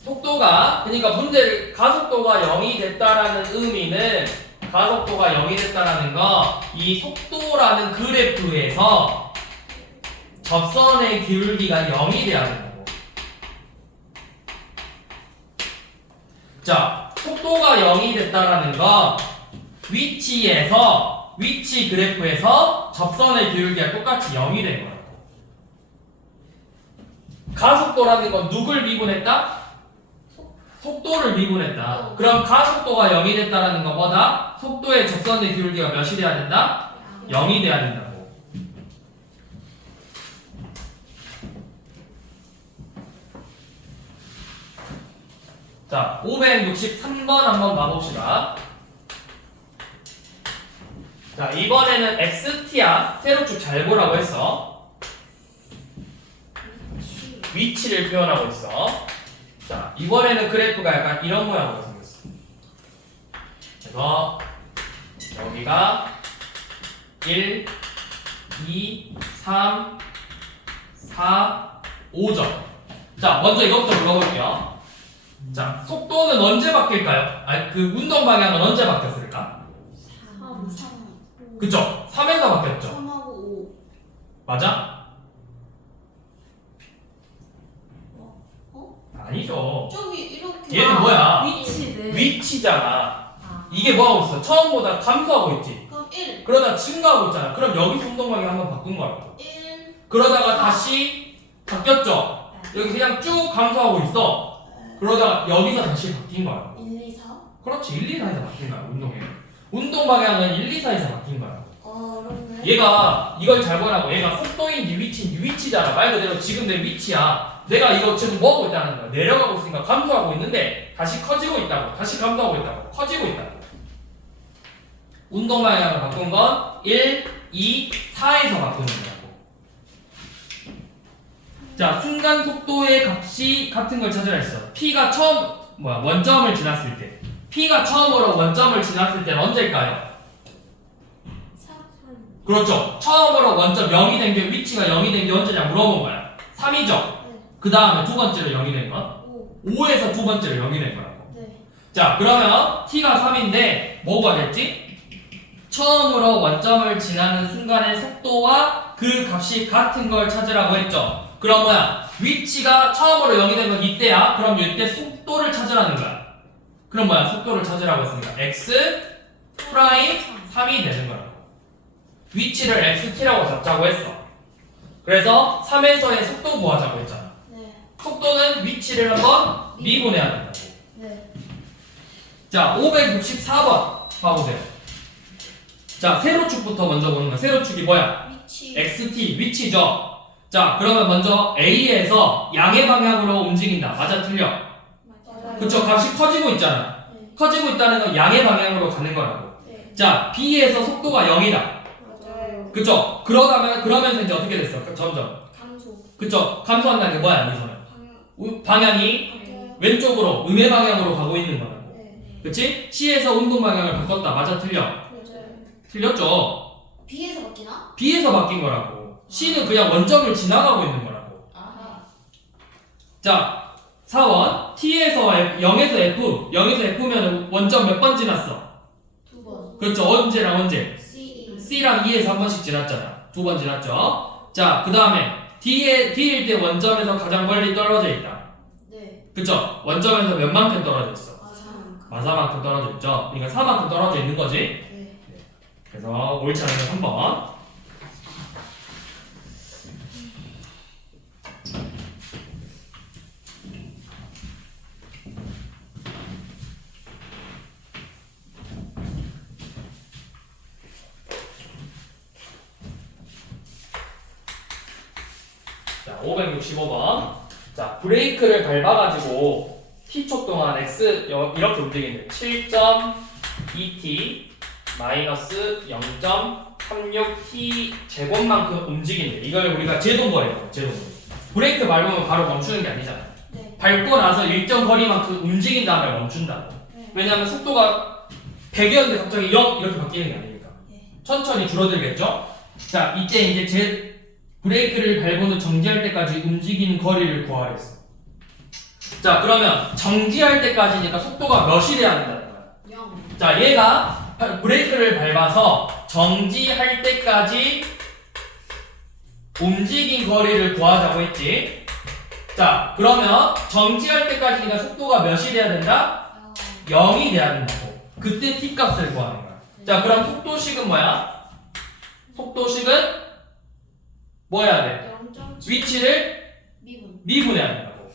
속도가 그러니까 문제 가속도가 0이 됐다라는 의미는 가속도가 0이 됐다라는 거 이 속도라는 그래프에서 접선의 기울기가 0이 돼야 된다고. 자, 속도가 0이 됐다라는 건 위치 그래프에서 접선의 기울기가 똑같이 0이 된 거라고. 가속도라는 건 누굴 미분했다? 속도를 미분했다. 그럼 가속도가 0이 됐다라는 건 뭐다? 속도의 접선의 기울기가 몇이 돼야 된다? 0이 돼야 된다고. 자, 563번 한번 봐봅시다. 자, 이번에는 XT야. 세로축 잘 보라고 했어. 위치를 표현하고 있어. 자, 이번에는 그래프가 약간 이런 모양으로 생겼어. 그래서 여기가 1, 2, 3, 4, 5점. 자, 먼저 이것부터 물어볼게요. 자, 속도는 언제 바뀔까요? 아니, 그 운동 방향은 언제 바뀌었을까? 3, 그쵸? 3에서 바뀌었죠? 3하고 5. 맞아? 아니죠. 저기 이렇게. 얘는 뭐야? 위치는 위치잖아. 아. 이게 뭐하고 있어? 처음보다 감소하고 있지? 그럼 1. 그러다 증가하고 있잖아. 그럼 여기 운동 방향 한번 바꾼 거라고. 1. 그러다가 다시 바뀌었죠? 여기 그냥 쭉 감소하고 있어. 그러다가 여기서 다시 바뀐 거야. 1, 2, 4. 그렇지. 1, 2, 4에서 바뀐 거야. 운동에. 운동 방향은 1, 2, 4에서 바뀐 거야. 어렵네. 얘가 이걸 잘 보라고. 얘가 속도인지 위치인지 위치잖아. 말 그대로 지금 내 위치야. 내가 이거 지금 뭐 하고 있다는 거야. 내려가고 있으니까 감소하고 있는데 다시 커지고 있다고. 다시 감소하고 있다고. 커지고 있다고. 운동 방향을 바꾼 건 1, 2, 4에서 바꾸는 거라고. 자, 순간 속도의 값이 같은 걸 찾으라 했어. P가 원점을 지났을 때. P가 처음으로 원점을 지났을 때는 언제일까요? 3. 그렇죠. 처음으로 원점 0이 된 게, 위치가 0이 된 게 언제냐 물어본 거야. 3이죠. 네. 그 다음에 두 번째로 0이 된 건? 5. 5에서 두 번째로 0이 된 거라고. 네. 자, 그러면 T가 3인데 뭐가 됐지? 처음으로 원점을 지나는 순간의 속도와 그 값이 같은 걸 찾으라고 했죠. 그럼 뭐야? 위치가 처음으로 0이 된 건 이때야. 그럼 이때 속도를 찾으라는 거야. 그럼 뭐야? 속도를 찾으라고 했으니까 x 프라임 3이 되는 거라고. 위치를 xt라고 잡자고 했어. 그래서 3에서의 속도 구하자고 했잖아. 네. 속도는 위치를 한번 미분해야 된다고. 네. 자, 564번 봐보세요. 자, 세로축부터 먼저 보는 거야. 세로축이 뭐야? 위치. xt, 위치죠. 자, 그러면 먼저 A에서 양의 방향으로 움직인다. 맞아, 틀려? 맞아요. 그쵸, 값이 커지고 있잖아. 네. 커지고 있다는 건 양의 방향으로 가는 거라고. 네. 자, B에서 속도가 0이다. 맞아요. 그쵸? 그러면서 이제 어떻게 됐어? 점점. 감소. 그쵸? 감소한다는 게 뭐야, 여기서는? 방향. 방향이 맞아요. 왼쪽으로, 음의 방향으로 가고 있는 거라고. 네. 그치? C에서 운동 방향을 바꿨다. 맞아, 틀려? 맞아요. 틀렸죠? B에서 바뀌나? B에서 바뀐 거라고. C는 그냥 원점을 지나가고 있는 거라고. 아하. 자, 4번. T에서 0에서 F. 0에서 F면 원점 몇 번 지났어? 2번. 그렇죠. 언제랑 언제? C. C랑 E에서 한 번씩 지났잖아. 두 번 지났죠. 자, 그 다음에 D일 때 원점에서 가장 멀리 떨어져 있다. 네. 그쵸? 원점에서 몇 만큼 떨어져 있어? 아, 3. 마사만큼 떨어져 있죠. 그러니까 4만큼 떨어져 있는 거지. 네. 그래서 옳지 않은 건 3번. 자, 565번. 자, 브레이크를 밟아가지고 t초 동안 x 이렇게 움직이는데 7.2t 마이너스 0.36t 제곱만큼 움직이는데 이걸 우리가 제동거리라고. 제동거리. 브레이크 밟으면 바로 멈추는 게 아니잖아. 네. 밟고 나서 일정 거리만큼 움직인 다음에 멈춘다고. 네. 왜냐하면 속도가 100이었는데 갑자기 0 이렇게 바뀌는 게 아니니까. 네. 천천히 줄어들겠죠? 자, 이때 이제 브레이크를 밟고는 정지할 때까지 움직이는 거리를 구하랬어. 자, 그러면 정지할 때까지니까 속도가 몇이 돼야 된다는 거야. 0. 자, 얘가 브레이크를 밟아서 정지할 때까지 움직인 거리를 구하자고 했지. 자, 그러면 정지할 때까지니까 속도가 몇이 돼야 된다? 0이 돼야 된다고. 그때 t 값을 구하는 거야. 자, 그럼 속도식은 뭐야? 속도식은 뭐 해야 돼? 0.7 위치를 미분. 미분해야 된다고.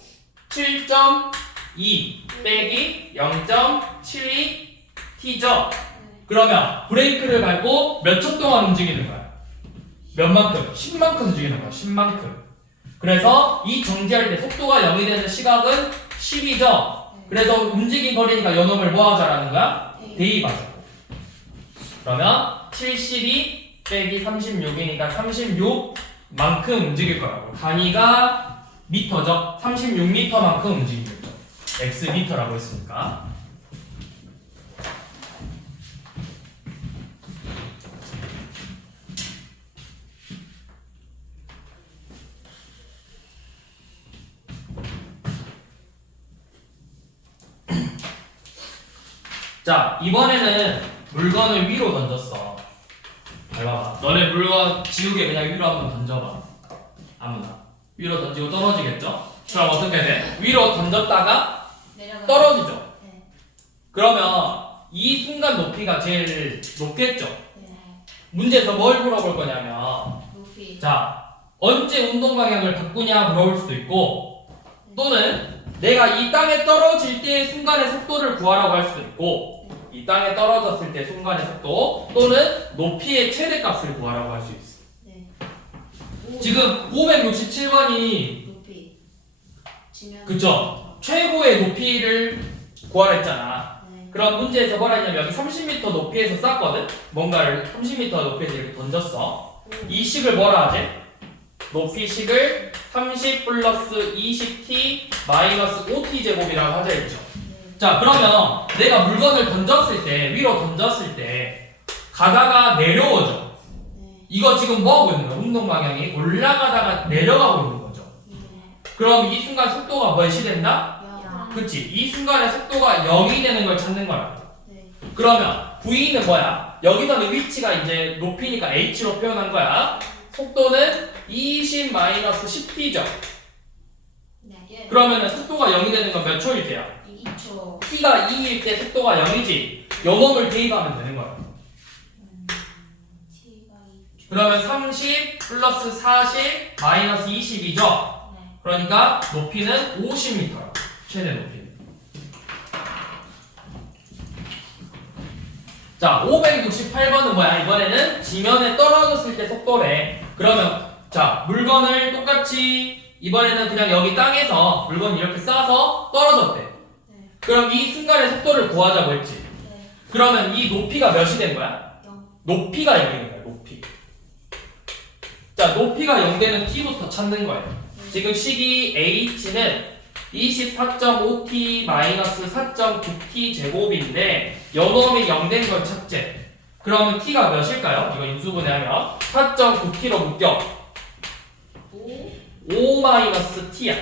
7.2 빼기 0.72t죠. 네. 그러면 브레이크를 밟고 몇 초 동안 움직이는 거야? 몇 만큼? 10만큼 움직이는 거야. 10만큼. 그래서 이 정지할 때 속도가 0이 되는 시각은 10이죠. 그래서 움직인 거리니까 요놈을 뭐 하자라는 거야? 네. 대입하자고. 그러면 72 빼기 36이니까 36만큼 움직일 거라고. 단위가 미터죠. 36m만큼 움직이겠죠. x 미터라고 했으니까. 자, 이번에는 물건을 위로 던졌어. 잘 봐봐. 너네 물건 지우개 그냥 위로 한번 던져봐. 아무나. 위로 던지고 떨어지겠죠? 그럼 어떻게 돼? 위로 던졌다가 내려가. 떨어지죠? 네. 그러면 이 순간 높이가 제일 높겠죠? 네. 문제에서 뭘 물어볼 거냐면, 높이. 자, 언제 운동 방향을 바꾸냐 물어볼 수도 있고, 또는 내가 이 땅에 떨어질 때 순간의 속도를 구하라고 할 수도 있고, 이 땅에 떨어졌을 때 순간의 속도, 또는 높이의 최대값을 구하라고 할 수 있어. 네. 지금 567번이 높이. 지면. 그쵸? 최고의 높이를 구하라 했잖아. 네. 그럼 문제에서 뭐라 했냐면 여기 30m 높이에서 쌌거든? 뭔가를 30m 높이에서 이렇게 던졌어. 이 식을 뭐라 하지? 높이식을 30 플러스 20t 마이너스 5t 제곱이라고 하자 했죠. 네. 자, 그러면 내가 물건을 던졌을 때, 위로 던졌을 때 가다가 내려오죠. 네. 이거 지금 뭐 하고 있는 거야? 운동 방향이 올라가다가 내려가고 있는 거죠. 네. 그럼 이 순간 속도가 몇이 된다? 야. 그치? 이 순간에 속도가 0이 되는 걸 찾는 거야. 네. 그러면 V는 뭐야? 여기서는 위치가 이제 높이니까 H로 표현한 거야. 속도는 20-10t죠. 네. 그러면은 속도가 0이 되는 건 몇 초일 때야? 2초. t가 2일 때 속도가 0이지. 요 놈을 대입하면 되는 거야. t가 2초. 그러면 30 플러스 40 마이너스 20이죠. 네. 그러니까 높이는 50m야. 최대 높이는. 자, 568번은 뭐야? 이번에는 지면에 떨어졌을 때 속도래. 그러면 자, 물건을 똑같이 이번에는 그냥 여기 땅에서 물건 이렇게 싸서 떨어졌대. 네. 그럼 이 순간의 속도를 구하자고 했지. 네. 그러면 이 높이가 몇이 된 거야? 0. 높이가 0인 거야. 높이. 자, 높이가 0 되는 t부터 찾는 거예요. 지금 식이 h는 24.5t 마이너스 4.9t 제곱인데 요놈이 0 된 걸 찾재. 그러면 t가 몇일까요? 이거 인수분해하면 4.9t로 묶여. 5. 5 마이너스 t야.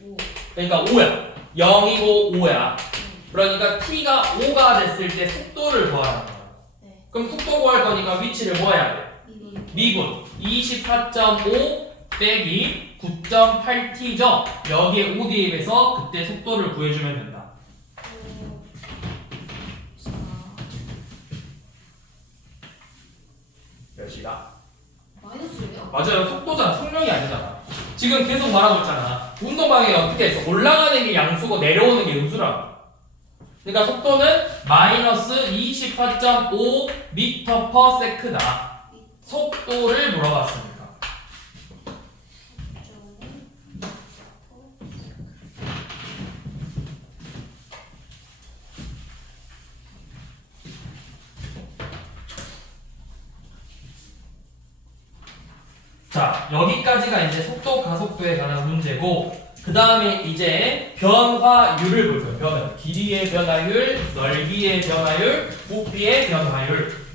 5. 그러니까 5야. 0이고 5야. 그러니까 t가 5가 됐을 때 속도를 구하라는 거야. 네. 그럼 속도 구할 거니까 위치를 뭐 해야 돼? 미분. 미분 24.5 빼기 9.8t죠. 여기에 5 대입해서 그때 속도를 구해주면 된다. 4. 몇이다? 마이너스요? 맞아요. 속도잖아. 속력이 아니잖아. 지금 계속 말하고 있잖아. 운동 방향이 어떻게 했어? 올라가는 게 양수고 내려오는 게 음수라고. 그러니까 속도는 마이너스 24.5 미터 퍼 세크다. 속도를 물어봤습니다. 자, 여기까지가 이제 속도 가속도에 관한 문제고, 그 다음에 이제 변화율을 볼 거예요. 변화. 길이의 변화율, 넓이의 변화율, 부피의 변화율.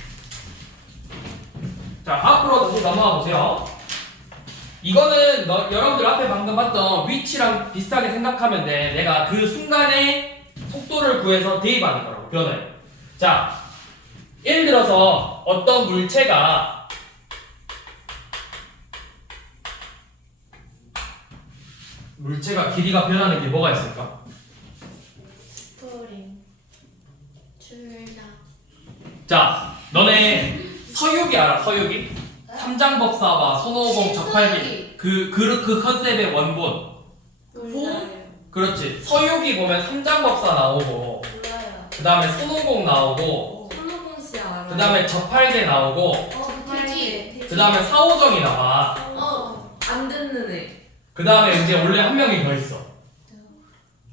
자, 앞으로 다시 넘어가 보세요. 이거는 여러분들 앞에 방금 봤던 위치랑 비슷하게 생각하면 돼. 내가 그 순간에 속도를 구해서 대입하는 거라고, 변화율. 자, 예를 들어서 어떤 물체가 길이가 변하는 게 뭐가 있을까? 스프링. 출납. 자, 너네 서유기 알아? 서유기? 삼장법사와 손오공 저팔계 그 컨셉의 원본. 그렇지. 서유기 보면 삼장법사 나오고 몰라요. 그 다음에 손오공 나오고 손오공 씨 알아? 그 다음에 저팔계 나오고 돼지. 그 다음에 사오정이 나와. 안 듣는 애. 그 다음에 이제 원래 한 명이 더 있어.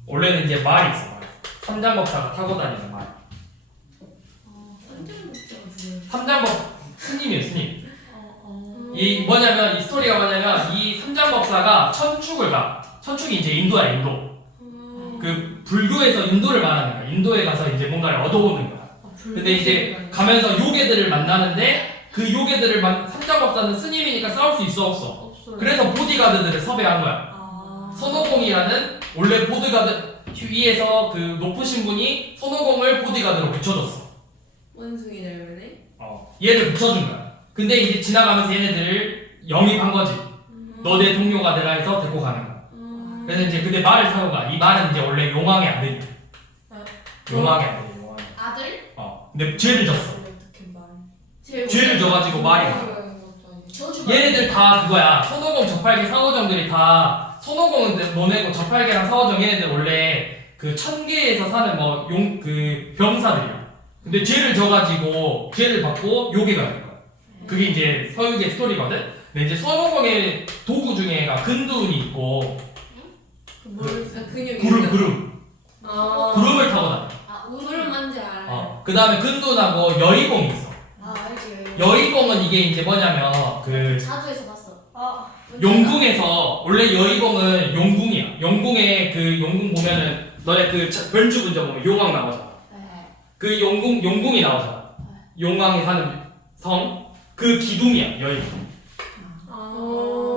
원래는 이제 말이 있어. 말. 삼장법사가 타고 다니는 말. 삼장법 스님이에요, 스님. 이 뭐냐면 이 스토리가 뭐냐면 이 삼장법사가 천축을 가. 천축이 이제 인도야, 인도. 그 불교에서 인도를 말하는 거야. 인도에 가서 이제 뭔가를 얻어오는 거야. 근데 이제 가면서 요괴들을 만나는데 그 요괴들을 삼장법사는 스님이니까 싸울 수 있어 없어? 없어요. 그래서 보디가드들을 섭외한 거야. 손오공이라는 원래 보디가드 위에서 그 높으신 분이 손오공을 보디가드로 붙여줬어. 원숭이 닮은애? 얘를 붙여준 거야. 근데 이제 지나가면서 얘네들을 영입한 거지. 너 내 동료가 되라 해서 데리고 가는 거야. 그래서 이제 근데 말을 타고 가. 이 말은 이제 원래 용왕의 아들이야. 용왕의 아들이야, 용왕의 아들? 근데 죄를 졌어. 죄를 져가지고 말이 나. 저주가. 얘네들 다 그거야. 손오공, 저팔계, 상어정들이 다 손오공은 너네고 저팔계랑 상어정 얘네들 원래 그 천계에서 사는 뭐 그 병사들이야. 근데 죄를 져가지고 죄를 받고 요괴가 된 거야. 그게 이제 서유기의 스토리거든. 근데 이제 손오공의 도구 중에가 근두운이 있고 근육이. 구름 구름을 타고 다녀. 구름 뭔지 알아요. 그 다음에 근두운하고 여의봉이 있어. 알지. 여의봉은 이게 이제 뭐냐면 그 자주에서 봤어. 용궁에서 원래 여의봉은 용궁이야. 용궁에 그 용궁 보면은 너네 그 별주군자 보면 용왕 나오잖아. 네. 그 용궁이 나오잖아. 용왕이 사는 성. 그 기둥이야, 여의봉.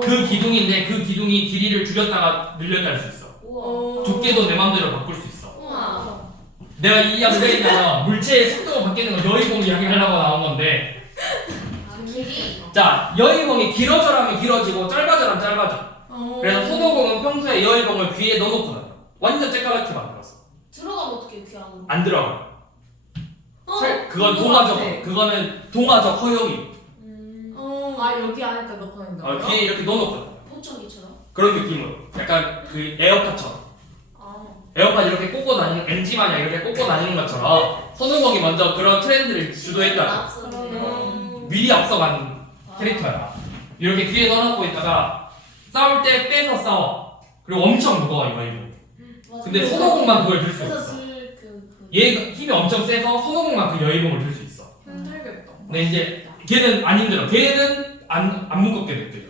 그 기둥인데 그 기둥이 길이를 줄였다가 늘렸다 할 수 있어. 우와. 두께도 내 맘대로 바꿀 수 있어. 우와. 내가 이 이야기를 했냐면 물체의 속도가 바뀌는 건 여의봉 이야기하려고 나온 건데, 길이. 자, 여의봉이 길어져라면 길어지고 짧아져라면 짧아져. 그래서 손오공은 평소에 여의봉을 귀에 넣어놓고 다녀. 완전 쬐까맣게 만들었어. 들어가면 어떻게 귀 안으로? 안 들어가. 그건 그거 동화적. 같아. 그거는 동화적 허용이. 여기 안에다 넣고 다닌다고요? 귀에 이렇게 넣어놓고 다녀. 보청기처럼. 그런 느낌으로. 약간 그 에어팟처럼. 에어팟 이렇게 꽂고 다니는 MG 마냥 이렇게 꽂고 다니는 것처럼 손오공이 먼저 그런 트렌드를 주도했다. 미리 앞서간 캐릭터야. 이렇게 귀에 넣어놓고 있다가 싸울 때 빼서 싸워. 그리고 엄청 무거워 이거. 근데 손오공만 그걸 들 수 그래서 있어. 얘 얘 힘이 엄청 세서 손오공만 그 여의봉을 들 수 있어. 힘들겠다. 근데 이제 걔는 안 힘들어. 걔는 안 무겁게 느껴져.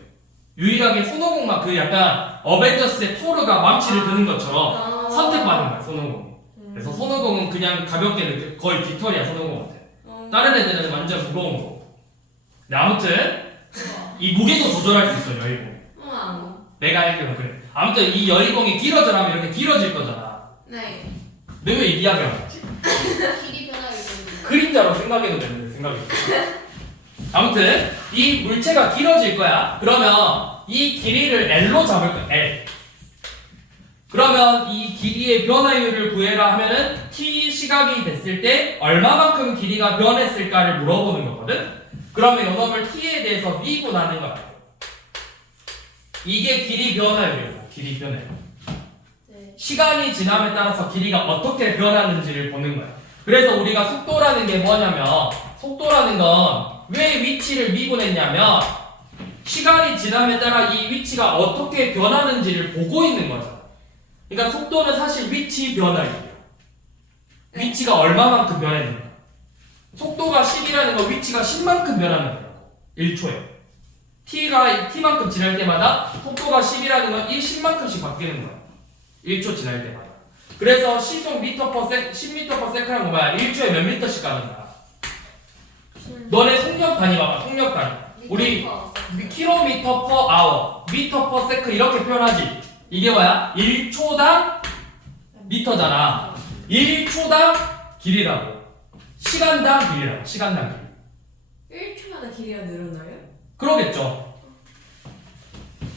유일하게 손오공만 그 약간 어벤져스의 토르가 망치를 드는 것처럼 선택받은 거야 손오공. 그래서 손오공은 그냥 가볍게 느껴. 거의 빅토리아 손오공한테. 다른 애들은 완전 무거운 거. 근데 아무튼 이 무게도 조절할 수 있어 여의봉. 내가 알기로는 그래. 아무튼 이 여의봉이 길어져라면 이렇게 길어질 거잖아. 네. 근데 왜 이 이야기를 안 했지? 길이 변하기 때문에. 그림자로 생각해도 되는데 생각이. 아무튼 이 물체가 길어질 거야. 그러면 이 길이를 L로 잡을 거야. L. 그러면 이 길이의 변화율을 구해라 하면은 t 시각이 됐을 때 얼마만큼 길이가 변했을까를 물어보는 거거든. 그러면 이놈을 t에 대해서 미분하는 거야. 이게 길이 변화율이에요. 길이 변화율. 네. 시간이 지남에 따라서 길이가 어떻게 변하는지를 보는 거야. 그래서 우리가 속도라는 게 뭐냐면 속도라는 건 왜 위치를 미분했냐면 시간이 지남에 따라 이 위치가 어떻게 변하는지를 보고 있는 거잖아. 그러니까 속도는 사실 위치 변화율이야. 위치가 얼마만큼 변했는가. 속도가 10이라는 건 위치가 10만큼 변하는 거라고. 1초에. t가 t만큼 지날 때마다 속도가 10이라는 건 10만큼씩 바뀌는 거야. 1초 지날 때마다. 그래서 시속 미터 퍼 10m per second라는 건 뭐야? 1초에 몇 미터씩 가는 거야. 너네 속력 단위 봐봐. 속력 단위. 우리 킬로미터 퍼 아워, 미터 퍼 세컨 이렇게 표현하지. 이게 뭐야? 1초당 미터잖아. 1초당 길이라고. 시간당 길이라고. 시간당 길이. 1초마다 길이가 늘어나요? 그러겠죠.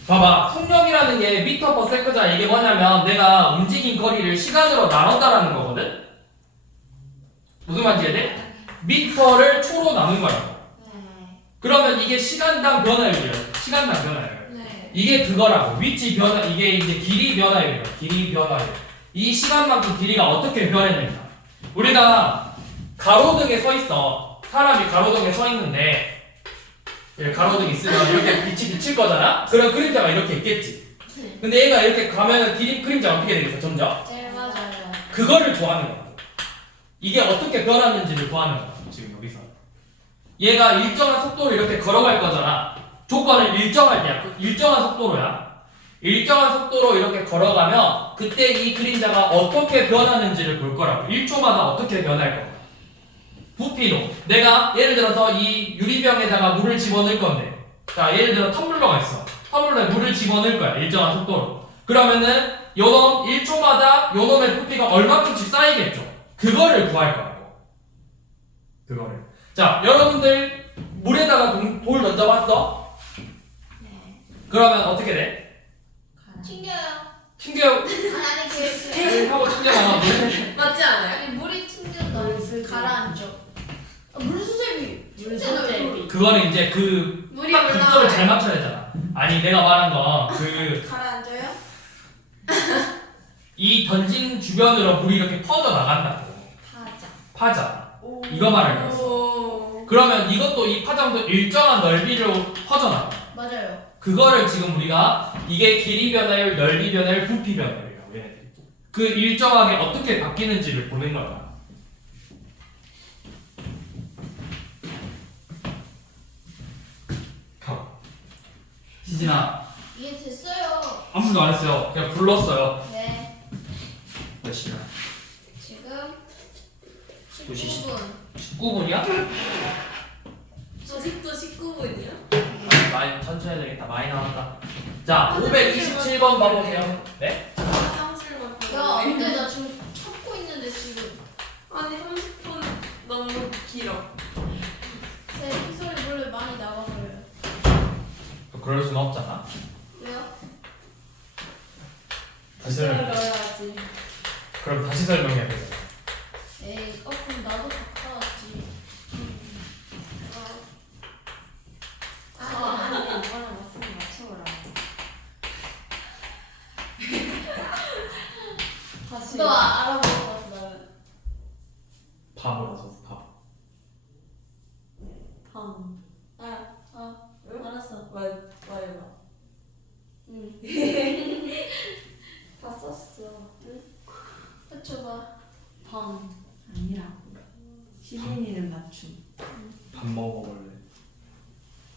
봐봐. 속력이라는 게 미터 퍼 세컨이잖아. 이게 뭐냐면 내가 움직인 거리를 시간으로 나눴다라는 거거든. 무슨 말인지 이해돼? 미터를 초로 나눈 거라고. 그러면 이게 시간당 변화율이에요. 시간당 변화율. 네. 이게 그거라고. 위치 변화, 이게 이제 길이 변화율이에요. 길이 변화율. 이 시간만큼 길이가 어떻게 변했는가. 우리가 가로등에 서 있어. 사람이 가로등에 서 있는데, 가로등 있으면 이렇게 빛이 비칠 거잖아? 그럼 그림자가 이렇게 있겠지. 근데 얘가 이렇게 가면은 그림자가 어떻게 되겠어, 점점? 네 맞아요. 그거를 구하는 거야. 이게 어떻게 변하는지를 구하는 거야, 지금 여기서. 얘가 일정한 속도로 이렇게 걸어갈 거잖아. 조건은 일정할 때야. 일정한 속도로야. 일정한 속도로 이렇게 걸어가면 그때 이 그림자가 어떻게 변하는지를 볼 거라고. 1초마다 어떻게 변할 거야. 부피로. 내가 예를 들어서 이 유리병에다가 물을 집어넣을 건데, 자, 예를 들어 텀블러가 있어. 텀블러에 물을 집어넣을 거야. 일정한 속도로. 그러면은 요놈 1초마다 요놈의 부피가 얼마큼씩 쌓이겠죠. 그거를 구할 거라고. 그거를. 자, 여러분들 물에다가 돌 던져봤어? 네. 그러면 어떻게 돼? 튕겨요. 튕겨 아니 그 하고 튕겨나가 물. 맞지 않아요? 아니 물이 튕겨다 물수제. 가라앉죠. 물수제비. 물수제비. 그거는 이제 그 물이 딱 극도를 올라와요. 잘 맞춰야 되잖아. 아니 내가 말한 건 가라앉아요? 이 던진 주변으로 물이 이렇게 퍼져 나간다고. 파자. 이거 말을 했어. 오. 그러면 이것도 이 파장도 일정한 넓이로 퍼져나가. 맞아요. 그거를 지금 우리가 이게 길이 변화율, 넓이 변화율, 부피 변화율이라고 얘네들이. 그 일정하게 어떻게 바뀌는지를 보는 거야. 시진아, 이해 됐어요. 아무 말도 안 했어요. 그냥 불렀어요. 네. 몇 시간? 지금 9시 19분. 19분이야? 아직도 19분이요? 많이 천천히 해야 되겠다. 많이 나왔다. 자, 527번 봐보세요. 네? 화장실만 야, 근데 나 지금 찾고 있는데 지금 아니 30분 너무 길어. 제 픽소리 원래 많이 나와버려요. 그럴 수는 없잖아. 왜요? 다시 설명. 넣어야지. 그럼 다시 설명해야 되잖아. 에이, 그럼 나도 갔다 왔지. 아니 이거랑 맞으면 맞춰보라. 다시. 너 알아볼 것 같아, 나는. 바보라서 바보. 밤. 알았어. 말해봐. 응. 다 썼어. 맞춰봐. 밤 아니라고. 시진이는 맞춤. 밥 먹어볼래.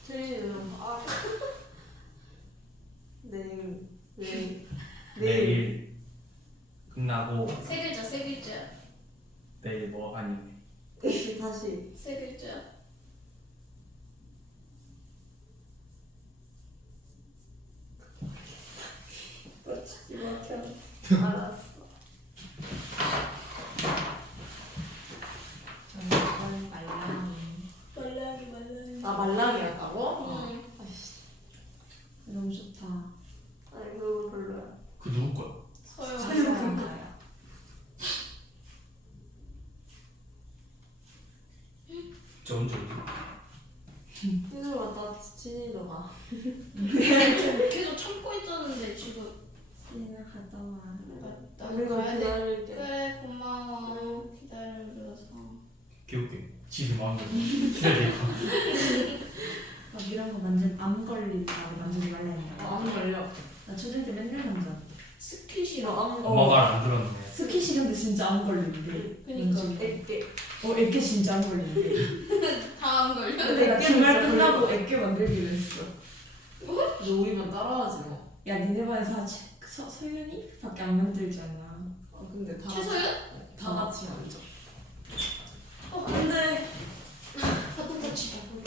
틀리면 아. 내일. 내일 끝나고 세 글자, 세 글자. 내일 뭐 아니 다시. 세 글자. 이렇게 알았어. 저는 말랑이. 아 말랑이었다고? 응. 너무 좋다. 아니 그거 별로야. 그 누구 거야? 서영. 가야. 저 언제 오지? 이리 왔다 진이도 가. 계속 참고 있었는데 지금. 진이나 갔다 와. 나 우리가 가야 돼. 기다릴게. 그래, 고마워. 기다려줘서. 기억해. 지금 마음대로 기다려. 막 이런 거 완전 암 걸리다고 만지지 말라 했는데 안 걸려. 나 초딩 때 맨날 만져. 스키시로. 엄마 말 안 들었네. 스키 시간도 진짜 암 걸리는데 그니까. 애게. 애게 진짜 암 걸리는데 다음 걸려. 근데 나 주말 끝나고 애게 만들기로 했어. 놓이면 따라하지 뭐. 야 니네 반에서 서윤이? 밖에 안 만들지 않나. 근데 다 최소연? 다 같이 앉아. 근데 자동차 치고.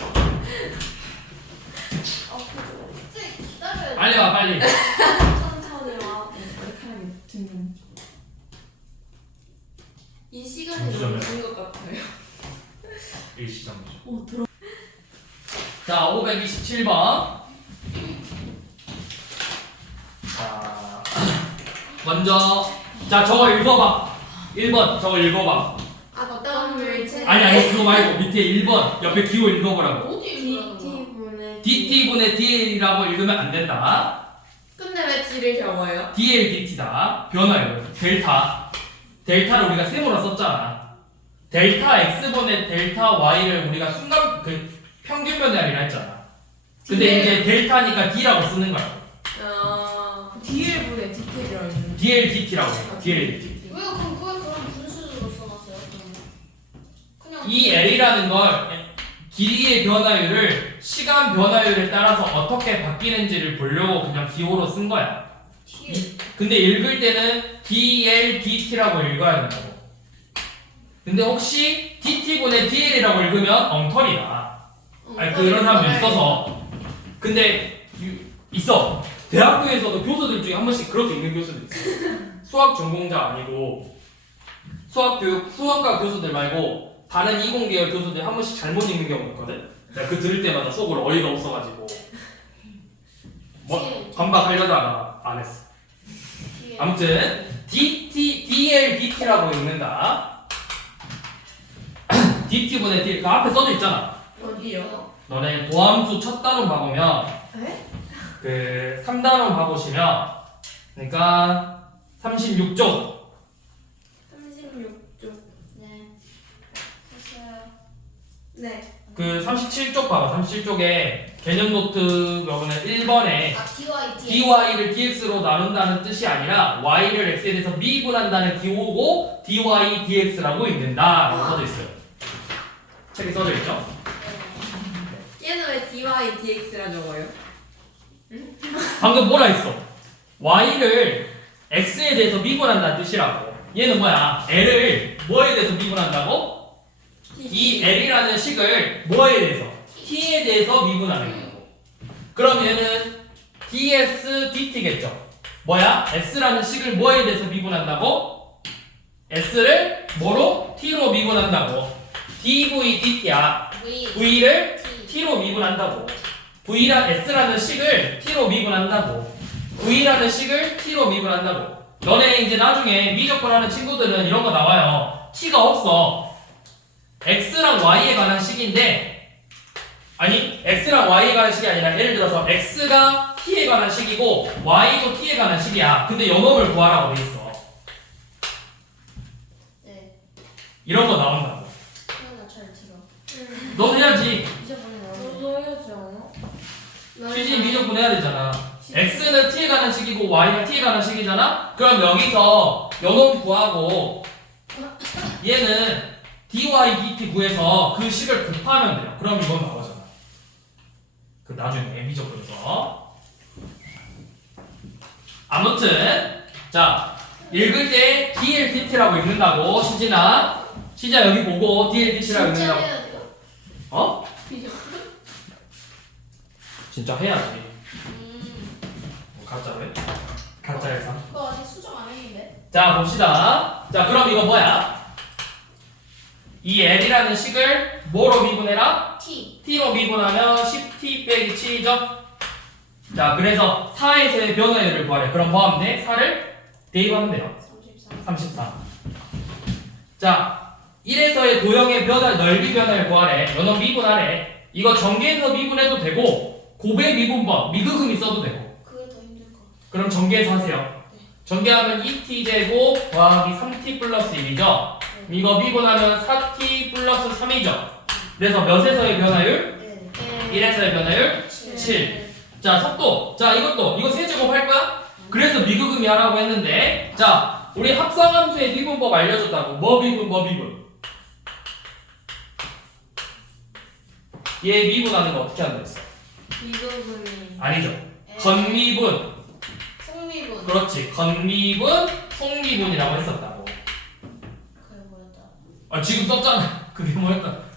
기다려야 돼. 빨리 와 빨리. 천천히 와. 머리카락이 드는 이 시간이 너무 긴 것 같아요. 일시정지. 오 들어 자, 527번. 자, 먼저 자 저거 읽어봐. 1번 저거 읽어봐. 어떤 물질 아니 그거 말고 밑에 1번 옆에 기호 읽어보라고. 어디 읽으라는 거야? DT분의 DT분의 DL이라고 읽으면 안 된다. 근데 왜 D를 적어요? DL, DT다. 변화요. 델타를 우리가 세모로 썼잖아. 델타 X분의 델타 Y를 우리가 순간 평균 변화율이라 했잖아. 근데 DL. 이제 델타니까 D라고 쓰는 거야. DL분의 DT라고 있는 DL, DT라고 해. DL, DT. 왜 그럼 분수로 써놨어요? 그냥 이 L이라는 걸 길이의 변화율을 시간 변화율에 따라서 어떻게 바뀌는지를 보려고 그냥 기호로 쓴 거야. T 근데 읽을 때는 DL, DT라고 읽어야 된다고. 근데 혹시 DT분의 DL이라고 읽으면 엉터리다. 아니 그런 사람도 있어서. 근데 있어. 대학교에서도 교수들 중에 한 번씩 그렇게 읽는 교수들 있어. 수학 전공자 아니고 수학과 교수들 말고 다른 이공계열 교수들 한 번씩 잘못 읽는 경우가 있거든. 내가 그 들을 때마다 속으로 어이가 없어가지고 반박하려다가 안 했어. 아무튼 DL, DT라고 읽는다. DT분의 DL 그 앞에 써져 있잖아. 어디요? 너네 도함수 첫 단원 봐보면 에? 그 3단원 봐보시면 그러니까 36쪽 36쪽. 네 했어요. 네. 그 37쪽 봐봐. 37쪽에 개념 노트 보면은 1번에 아 DY DX dy를 dx로 나눈다는 뜻이 아니라 y를 x에 대해서 미분한다는 기호고 dy dx라고 읽는다 라고 써져 있어요. 책에 써져 있죠? 얘는 왜 DY DX라 적어요? 방금 뭐라 했어? y를 x에 대해서 미분한다는 뜻이라고. 얘는 뭐야? l을 뭐에 대해서 미분한다고? 이 l이라는 식을 뭐에 대해서? t에 대해서 미분하는 거고. 그럼 얘는 ds dt겠죠? 뭐야? s라는 식을 뭐에 대해서 미분한다고? s를 뭐로? t로 미분한다고. dv dt야. V v를 T t로 미분한다고. s라는 식을 t로 미분한다고. v라는 식을 t로 미분한다고. 너네 이제 나중에 미적분하는 친구들은 이런 거 나와요. t가 없어. x랑 y에 관한 식인데, 아니 x랑 y에 관한 식이 아니라 예를 들어서 x가 t에 관한 식이고 y도 t에 관한 식이야. 근데 요놈을 구하라고 돼 있어. 네 이런 거 나온다고. 하나 잘 들어. 너 해야지. 잊어버린 거 너도 해야지 않아? 취진 미적분 해야 되잖아. x는 t에 관한 식이고 y가 t에 관한 식이잖아. 그럼 여기서 요놈 구하고 얘는 dy dt 구해서 그 식을 곱하면 돼요. 그럼 이건 나오잖아. 그 나중에 미적분에서. 아무튼 자 읽을 때 dl dt라고 읽는다고. 시진아 여기 보고 dl dt라고 진짜 읽는다고. 해야 돼요? 어? 비교. 진짜 해야지. 가짜 왜? 가짜 예상. 그거 아직 수정 안 했는데. 자 봅시다. 자 그럼 이거 뭐야? 이 L이라는 식을 뭐로 미분해라? T T로 미분하면 10T 빼기 7이죠? 자 그래서 4에서의 변화율을 구하래. 그럼 뭐 하면 돼? 4를 대입하면 돼요. 33 34. 자 1에서의 도형의 변화, 넓이 변화를 구하래. 너는 미분하래. 이거 전개해서 미분해도 되고 곱의 미분법, 미극음이 써도 되고. 그게 더 힘들 것 같아. 그럼 전개해서 하세요. 전개하면 2t제곱 더하기 3t 플러스 1이죠? 이거 미분하면 4t 플러스 3이죠? 그래서 몇에서의 변화율? 네 1에서의 변화율? 7. 자 속도. 자 이거 세제곱 할 거야? 그래서 미극음이 하라고 했는데 자 우리 합성함수의 미분법 알려줬다고. 뭐 미분? 얘 미분하는 거 어떻게 한다 했어? 미분분이 아니죠. 건미분. 속미분 그렇지. 건미분, 속미분이라고 했었다고. 그게 뭐였다? 아 지금 썼잖아. 그게 뭐였다?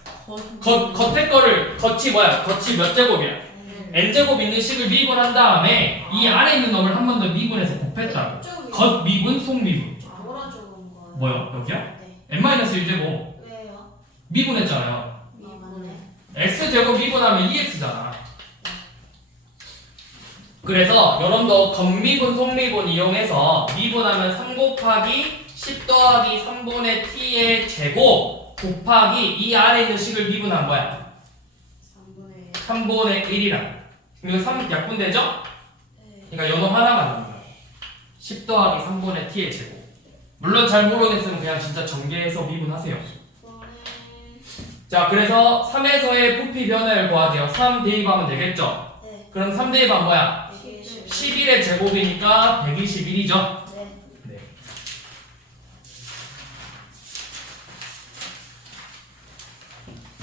거 겉에 거를 겉이 뭐야? 겉이 몇 제곱이야? n제곱 있는 식을 미분한 다음에 이 안에 있는 놈을 한 번 더 미분해서 곱했다고. 겉 미분, 속 미분. 뭐라 적은 거야? 뭐요? 여기야? 네 n-1제곱 왜요? 미분했잖아요. 미분해 x제곱 미분하면 2x잖아. 그래서 여러분도 겉미분, 속미분 이용해서 미분하면 3 곱하기 10 더하기 3분의 t의 제곱 곱하기 이 안에 있는 식을 미분한 거야. 3분의 3분의 1이라. 이거 3 약분되죠? 네. 그러니까 요놈 하나만 남는 거야. 10 더하기 3분의 t의 제곱. 물론 잘 모르겠으면 그냥 진짜 전개해서 미분하세요. 자, 그래서 3에서의 부피 변화를 구하세요. 3 대입하면 되겠죠? 네. 그럼 3 대입하면 뭐야? 120. 11의 제곱이니까 121이죠? 네. 네.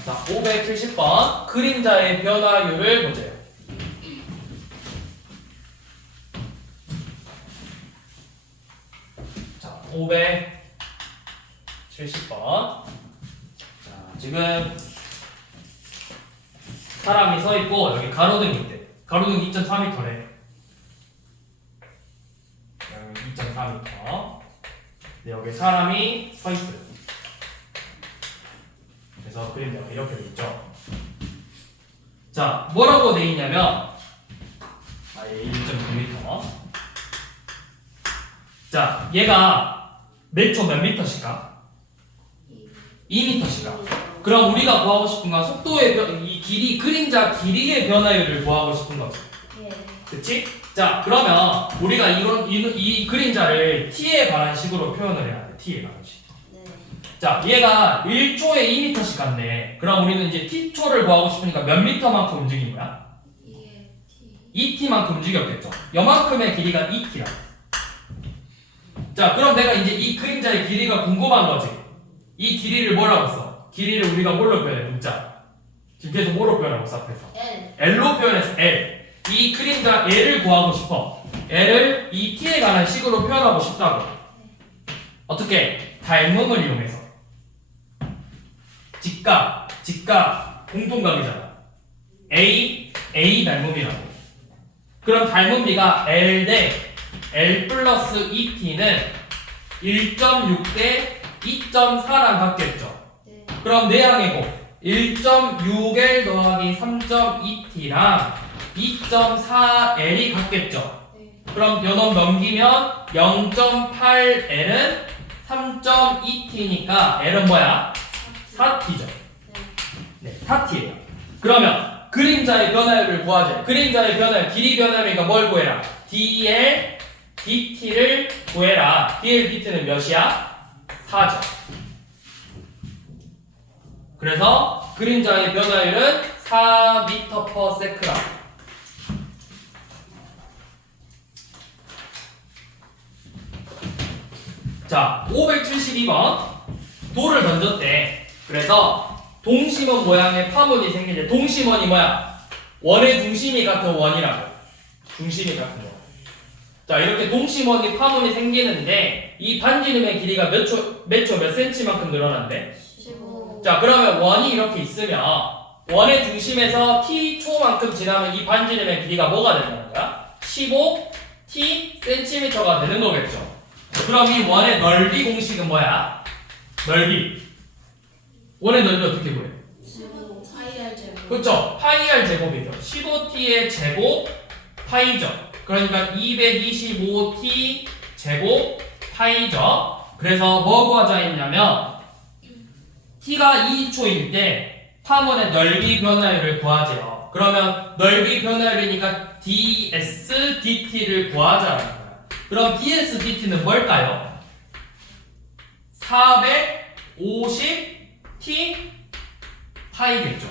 자, 570번 그림자의 변화율을 보세요. 자, 570번. 자, 지금 사람이 서 있고 여기 가로등이 있대. 가로등 2.4m래. 2.4m. 여기 사람이 서 있어요. 그래서 그림자가 이렇게 돼 있죠. 자, 뭐라고 돼 있냐면, 1.9m. 자, 얘가 몇 초 몇 미터씩가? 2m씩가. 그럼 우리가 구하고 싶은 건 속도의 이 길이, 그림자 길이의 변화율을 구하고 싶은 거지. 예. 그치? 자, 그러면 우리가 이 그림자를 t에 관한 식으로 표현을 해야 돼. t에 관한 식. 네. 자, 얘가 1초에 2m씩 갔네. 그럼 우리는 이제 t초를 구하고 싶으니까 몇 미터만큼 움직인 거야? 이게 T. 2t만큼 움직였겠죠. 요만큼의 길이가 2t라. 자, 그럼 내가 이제 이 그림자의 길이가 궁금한 거지. 이 길이를 뭐라고 써? 길이를 우리가 뭘로 표현해? 문자. 지금 계속 뭐로 표현하고 있어, 앞에서? L. L로 표현해서 L. 이 그림자 L을 구하고 싶어. L을 이 t에 관한 식으로 표현하고 싶다고. 어떻게? 닮음을 이용해서. 직각, 공통각이잖아. A 닮음이라고. 그럼 닮음비가 L 대 L 플러스 2t는 1.6 대 2.4랑 같겠죠. 네. 그럼 내항해보 1.6L 더하기 3.2t랑 2.4L이 같겠죠. 네. 그럼 요놈 넘기면 0.8L은 3.2t니까 L은 뭐야? 4t죠. 네, 4t예요. 그러면 그림자의 변화율을 구하자. 그림자의 변화율, 길이 변화율이니까 뭘 구해라? dl, dt를 구해라. dl, dt는 몇이야? 4죠. 그래서 그림자의 변화율은 4m/s라. 자, 572번 돌을 던졌대. 그래서 동심원 모양의 파문이 생기는데, 동심원이 뭐야? 원의 중심이 같은 원이라고. 중심이 같은 원. 자, 이렇게 동심원이 파문이 생기는데 이 반지름의 길이가 몇 센치만큼 늘어난대? 15. 자, 그러면 원이 이렇게 있으면 원의 중심에서 t초만큼 지나면 이 반지름의 길이가 뭐가 된다는 거야? 15t cm가 되는 거겠죠. 그럼 이 원의 넓이 공식은 뭐야? 넓이. 원의 넓이 어떻게 구해? 15. 파이알 제곱. 그렇죠. 파이알 제곱이죠. 15t의 제곱 파이죠. 그러니까 225t 제곱 파이죠. 그래서 뭐 구하자 했냐면 t가 2초일 때 파문의 넓이 변화율을 구하죠. 그러면 넓이 변화율이니까 ds dt를 구하자는 거야. 그럼 ds dt는 뭘까요? 450t 파이겠죠.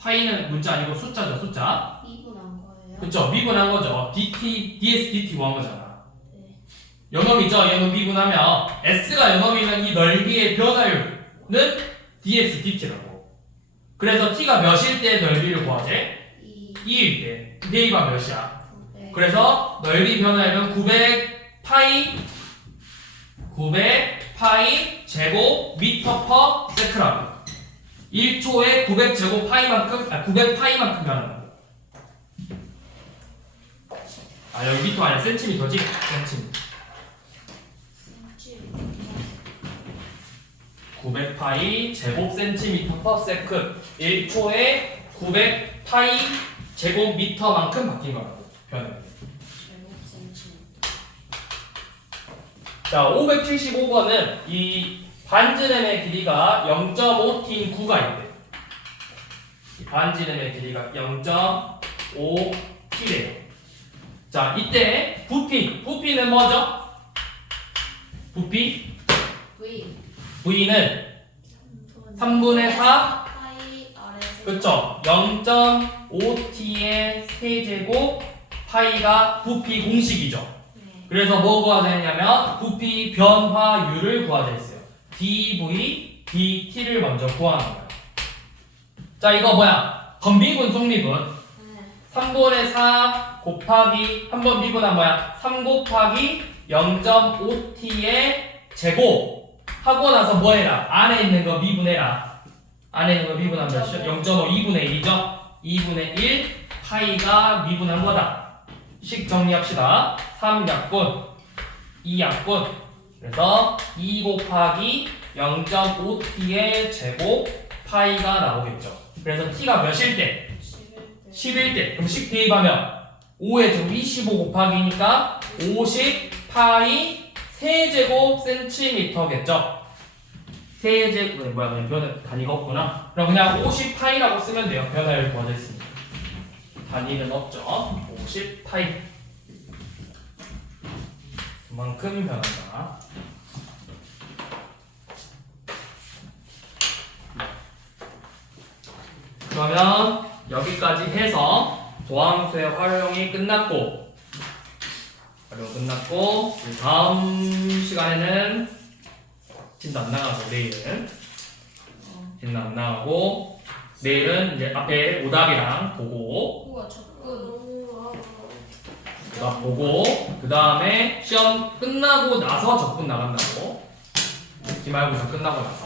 파이는 문자 아니고 숫자죠, 숫자. 미분한 거예요. 그쵸, 미분한 거죠. dt, ds, dt 구한 거잖아. 네. 요놈이죠. 얘는 미분하면 s가 요놈이면 이 넓이의 변화율은 ds, dt라고. 그래서 t가 몇일 때 넓이를 구하지? 2. 2일 때. d가 몇이야? 900. 그래서 넓이 변화율은 900파이 제곱 미터 퍼 세크라고. 1초에 900제곱 파이만큼, 900파이만큼 변한다고. 아, 여기 미터 아니라 센티미터지? 센티미터. 900파이 제곱 센티미터 퍼 세크. 1초에 900파이 제곱 미터만큼 바뀐 거라고. 변화율. 제곱 센티미터. 자, 575번은 이 반지름의 길이가 0.5t인 구가 있대. 이 반지름의 길이가 0.5t래요. 자, 이때 부피는 뭐죠? 부피 V V는 3분의 4 파이 아래에서 그쵸? 0.5t의 세제곱 파이가 부피 공식이죠. 네. 그래서 뭐 구하자 했냐면 부피 변화율을 구하자 했어요. dv dt를 먼저 구하는 거예요. 자, 이거 뭐야? 건미분 속미분 네. 3분의 4 곱하기 한번 미분한 뭐야? 3 곱하기 0.5t의 제곱 하고 나서 뭐 해라? 안에 있는 거 미분해라. 안에 있는 거 미분하면 몇 시죠? 0.5 2분의 1이죠? 2분의 1 파이가 미분한 거다. 식 정리합시다. 3약분 2약분 그래서 2 곱하기 0.5t의 제곱 파이가 나오겠죠. 그래서 t가 몇일 때? 11 때. 그럼 식 대입하면 5에 좀 25 곱하기니까 50 파이 세제곱 센티미터겠죠. 세제곱 뭐야 그냥 변화 단위가 없구나. 그럼 그냥 50 파이라고 쓰면 돼요. 변화율 구하자 했습니다. 단위는 없죠. 50 파이. 그만큼 변한다. 그러면 여기까지 해서 도함수의 활용이 끝났고 우리 다음 시간에는 진도 안 나가고 내일은 진도 안 나가고 내일은 이제 앞에 오답이랑 보고 우와 적군 오답 보고 그 다음에 시험 끝나고 나서 적분 나간다고 기말고사 끝나고 나서